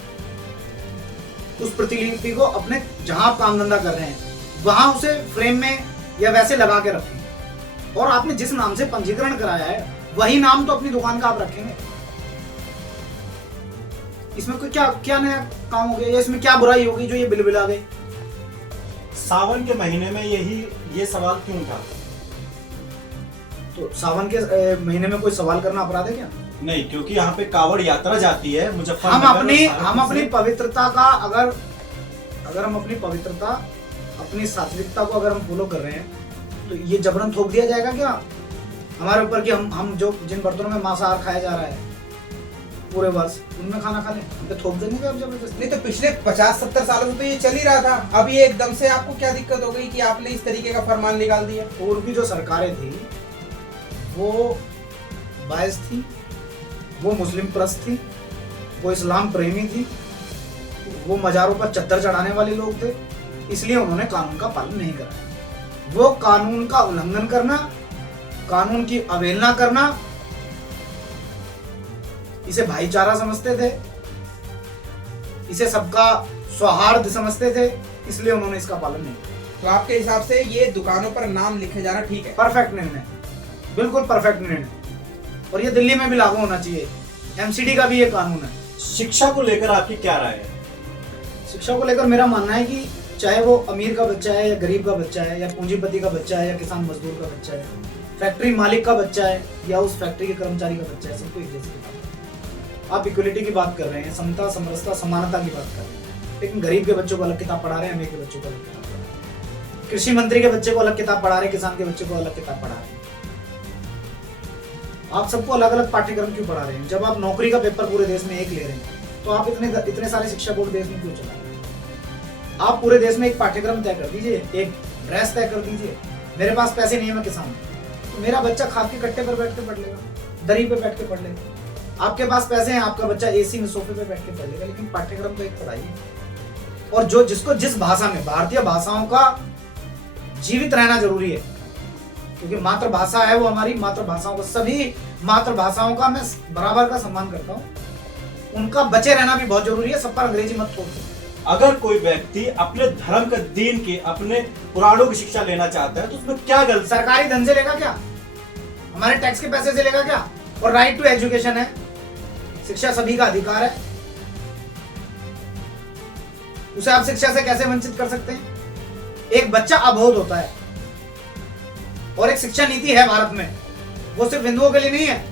उस प्रतिलिपि को अपने जहां आप काम धंधा कर रहे हैं वहां उसे फ्रेम में या वैसे लगा के रखेंगे, और आपने जिस नाम से पंजीकरण कराया है वही नाम तो अपनी दुकान का आप रखेंगे। इसमें कोई क्या क्या नया काम हो गया, या इसमें क्या बुराई होगी जो ये बिलबिला गई? सावन के महीने में ये सवाल क्यों था? तो सावन के महीने में कोई सवाल करना अपराध है क्या? नहीं, क्योंकि यहाँ पे कावड़ यात्रा जाती है मुजफ्फरनगर। हम अपनी पवित्रता का अगर हम अपनी पवित्रता, अपनी सात्विकता को अगर हम फॉलो कर रहे हैं तो ये जबरन थोप दिया जाएगा क्या हमारे ऊपर कि हम जो जिन बर्तनों में मांसाहार खाया जा रहा है पूरे वर्ष उनमें खाना खा ले, हम पे थोप देंगे अब जबरदस्ती? नहीं तो पिछले 50-70 सालों से तो ये चल ही रहा था, अब ये एकदम से आपको क्या दिक्कत हो गई कि आपने इस तरीके का फरमान निकाल दिया? पूर्व की जो सरकारें थी वो बायस थी, वो मुस्लिम परस्त थी, वो इस्लाम प्रेमी थी, वो मजारों पर चद्दर चढ़ाने वाले लोग थे, इसलिए उन्होंने कानून का पालन नहीं करा। वो कानून का उल्लंघन करना, कानून की अवहेलना करना, इसे भाईचारा समझते थे, इसे सबका सौहार्द समझते थे, इसलिए उन्होंने इसका पालन नहीं किया। तो आपके हिसाब से ये दुकानों पर नाम लिखे जाना ठीक है? परफेक्ट निर्णय, बिल्कुल परफेक्ट निर्णय, और ये दिल्ली में भी लागू होना चाहिए। एमसीडी का भी ये कानून है। शिक्षा को लेकर आपकी क्या राय है? शिक्षा को लेकर मेरा मानना है कि चाहे वो अमीर का बच्चा है या गरीब का बच्चा है या पूंजीपति का बच्चा है या किसान मजदूर का बच्चा है, फैक्ट्री मालिक का बच्चा है या उस फैक्ट्री के कर्मचारी का बच्चा है, सबको एक जैसे किताब। आप इक्वलिटी की बात कर रहे हैं, समता, समरसता, समानता की बात कर रहे हैं, लेकिन गरीब के बच्चों को अलग किताब पढ़ा रहे हैं, अमीर के बच्चों को अलग किताब पढ़ा रहे हैं, कृषि मंत्री के बच्चे को अलग किताब पढ़ा रहे हैं, किसान के बच्चे को अलग किताब पढ़ा रहे हैं। आप सबको अलग अलग पाठ्यक्रम क्यों पढ़ा रहे हैं? जब आप नौकरी का पेपर पूरे देश में एक ले रहे हैं तो आप इतने सारे शिक्षा बोर्ड देश में क्यों चला रहे हैं? आप पूरे देश में एक पाठ्यक्रम तय कर दीजिए, एक ड्रेस तय कर दीजिए। मेरे पास पैसे नहीं है, मैं किसान हूं, तो मेरा बच्चा खाद के कट्टे पर बैठ के पढ़ लेगा, दरी पे बैठ के पढ़ लेगा। आपके पास पैसे हैं, आपका बच्चा एसी में सोफे पे बैठ के पढ़ लेगा, लेकिन पाठ्यक्रम तो एक पढ़ाइए। और जो जिसको जिस भाषा में, भारतीय भाषाओं का जीवित रहना जरूरी है, क्योंकि मातृभाषा है वो हमारी। मातृभाषाओं को, सभी मातृभाषाओं का मैं बराबर का सम्मान करता हूँ, उनका बचे रहना भी बहुत जरूरी है। सब पर अंग्रेजी मत थोप दो। अगर कोई व्यक्ति अपने धर्म का, दीन के, अपने पुराणों की शिक्षा लेना चाहता है तो उसमें क्या गलत? सरकारी धन से लेगा क्या? हमारे टैक्स के पैसे से लेगा क्या? और राइट टू एजुकेशन है, शिक्षा सभी का अधिकार है, उसे आप शिक्षा से कैसे वंचित कर सकते हैं? एक बच्चा अबोध होता है, और एक शिक्षा नीति है भारत में, वो सिर्फ हिंदुओं के लिए नहीं है,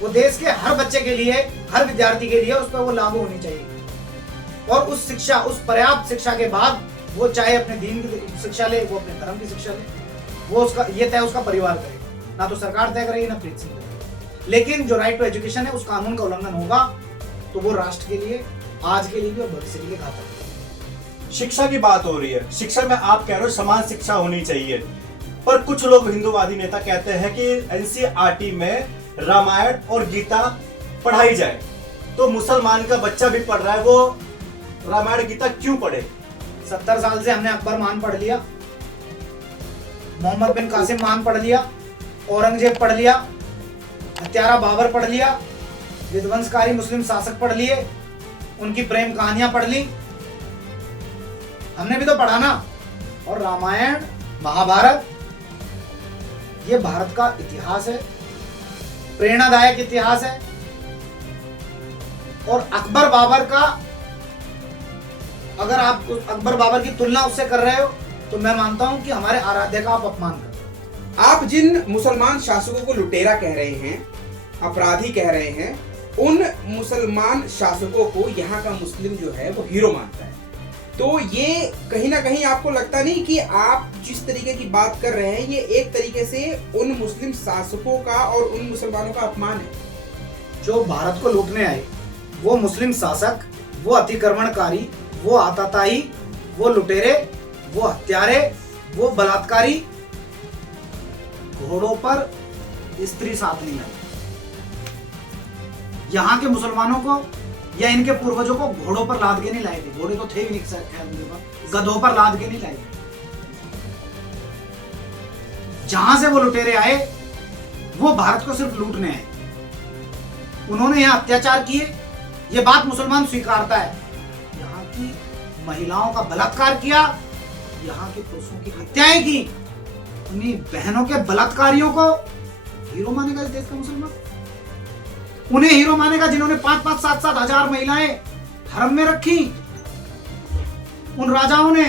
वो देश के हर बच्चे के लिए, हर विद्यार्थी के लिए उस पर वो लागू होनी चाहिए। और उस शिक्षा, उस पर्याप्त शिक्षा के बाद वो चाहे अपने दीन की शिक्षा ले, वो अपने धर्म की शिक्षा ले, वो उसका ये तय उसका परिवार करेगा, ना तो सरकार तय करेगी ना प्रीत सिंह करेगी। लेकिन जो राइट टू एजुकेशन है उस कानून का उल्लंघन होगा तो वो राष्ट्र के लिए, आज के लिए भी और भविष्य के लिए घातक है। शिक्षा की बात हो रही है, शिक्षा में आप कह रहे हो समान शिक्षा होनी चाहिए, पर कुछ लोग हिंदूवादी नेता कहते हैं कि एनसीईआरटी में रामायण और गीता पढ़ाई जाए। तो मुसलमान का बच्चा भी पढ़ रहा है, वो रामायण गीता क्यों पढ़े? 70 साल से हमने अकबर मान पढ़ लिया, मोहम्मद बिन कासिम मान पढ़ लिया, औरंगजेब पढ़ लिया, हत्यारा बाबर पढ़ लिया, विध्वंसकारी मुस्लिम शासक पढ़ लिए, उनकी प्रेम कहानियां पढ़ ली, हमने भी तो पढ़ा ना। और रामायण महाभारत ये भारत का इतिहास है, प्रेरणादायक इतिहास है। और अकबर बाबर का, अगर आप अकबर बाबर की तुलना उससे कर रहे हो तो मैं मानता हूं कि हमारे आराध्य का आप अपमान कर रहे हो। आप जिन मुसलमान शासकों को लुटेरा कह रहे हैं, अपराधी कह रहे हैं, उन मुसलमान शासकों को यहाँ का मुस्लिम जो है वो हीरो मानता है। तो ये कहीं ना कहीं आपको लगता नहीं कि आप जिस तरीके की बात कर रहे हैं ये एक तरीके से उन मुस्लिम शासकों का और उन मुसलमानों का अपमान है? जो भारत को लूटने आए वो मुस्लिम शासक, वो अतिक्रमणकारी, वो आताताई, वो लुटेरे, वो हत्यारे, वो बलात्कारी घोड़ों पर स्त्री साथ नहीं आई। यहाँ के मुसलमानों को या इनके पूर्वजों को घोड़ों पर लाद के नहीं लाए थे, घोड़े तो थे भी नहीं खैर उनके पास, गधों पर लाद के नहीं लाए थे। जहां से वो लुटेरे आए वो भारत को सिर्फ लूटने आए, उन्होंने यहाँ अत्याचार किए, ये बात मुसलमान स्वीकारता है। यहाँ की महिलाओं का बलात्कार किया, यहाँ के पुरुषों की हत्याएं की, उन्हीं बहनों के बलात्कारियों को हीरो मानेगा इस देश का मुसलमान? उन्हें हीरो मानेगा जिन्होंने 5-5, 7-7 हजार महिलाएं हरम में रखी? उन राजाओं ने,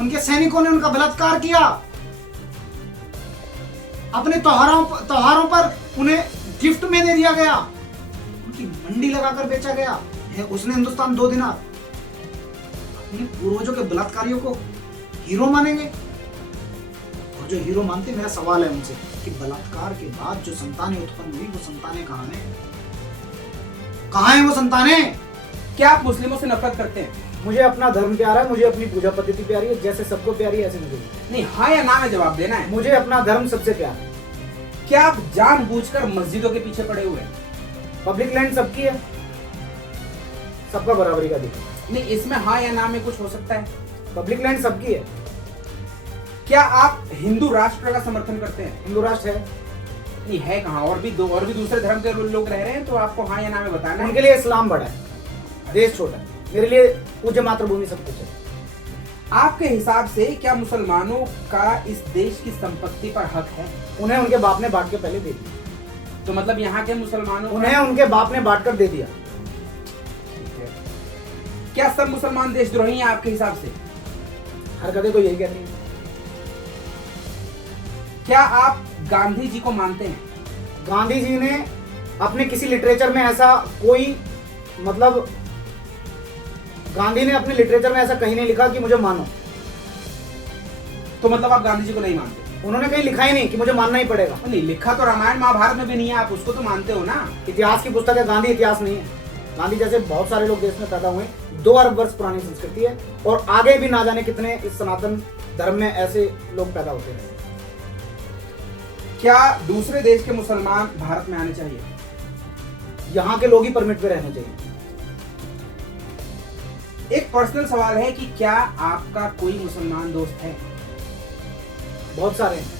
उनके सैनिकों ने उनका बलात्कार किया, अपने त्योहारों पर उन्हें गिफ्ट में दे दिया गया, उनकी मंडी लगाकर बेचा गया है उसने हिंदुस्तान 2 दिनार। अपने पूर्वजों के बलात्कारियों को हीरो मानेंगे? और जो हीरो मानते, मेरा सवाल है उनसे कि बलात्कार के बाद जो संतानें उत्पन्न हुई वो संतानें कहाँ हैं? कहाँ हैं वो संतानें? क्या आप मुस्लिमों से नफरत करते हैं? मुझे अपना धर्म प्यारा है, मुझे अपनी पूजा पद्धति प्यारी है, जैसे सबको प्यारी है ऐसे मुझे भी। नहीं, हाँ या ना में जवाब देना है। मुझे अपना धर्म सबसे प्यारा है। क्या आप जानबूझकर मस्जिदों के पीछे पड़े हुए हैं? पब्लिक लैंड सबकी है, सबका बराबरी का अधिकार। नहीं, इसमें हाँ या ना में कुछ हो सकता है। पब्लिक लैंड सबकी है। क्या आप हिंदू राष्ट्र का समर्थन करते हैं? हिंदू राष्ट्र है नहीं है कहाँ, और भी दूसरे धर्म के लोग रह रहे हैं, तो आपको हाँ या ना में बताना है। उनके लिए इस्लाम बड़ा है, देश छोटा है, मेरे लिए पूज्य मातृभूमि सब कुछ है। आपके हिसाब से क्या मुसलमानों का इस देश की संपत्ति पर हक है? उन्हें उनके बाप ने बांट के पहले दे दिया। तो मतलब यहाँ के मुसलमानों उन्हें उनके बाप ने बांट कर दे दिया। क्या सब मुसलमान देशद्रोही हैं आपके हिसाब से? हर गधे को यही कहती है। क्या आप गांधी जी को मानते हैं? गांधी जी ने अपने किसी लिटरेचर में ऐसा कोई, मतलब गांधी ने अपने लिटरेचर में ऐसा कहीं नहीं लिखा कि मुझे मानो। तो मतलब आप गांधी जी को नहीं मानते? उन्होंने कहीं लिखा ही नहीं कि मुझे मानना ही पड़ेगा। नहीं, लिखा तो रामायण महाभारत में भी नहीं है, आप उसको तो मानते हो ना। इतिहास की पुस्तक है, गांधी इतिहास नहीं है। गांधी जैसे बहुत सारे लोग देश में पैदा हुए, 2 अरब वर्ष पुरानी संस्कृति है, और आगे भी ना जाने कितने इस सनातन धर्म में ऐसे लोग पैदा होते हैं। क्या दूसरे देश के मुसलमान भारत में आने चाहिए? यहाँ के लोग ही परमिट पे रहने चाहिए। एक पर्सनल सवाल है कि क्या आपका कोई मुसलमान दोस्त है? बहुत सारे हैं।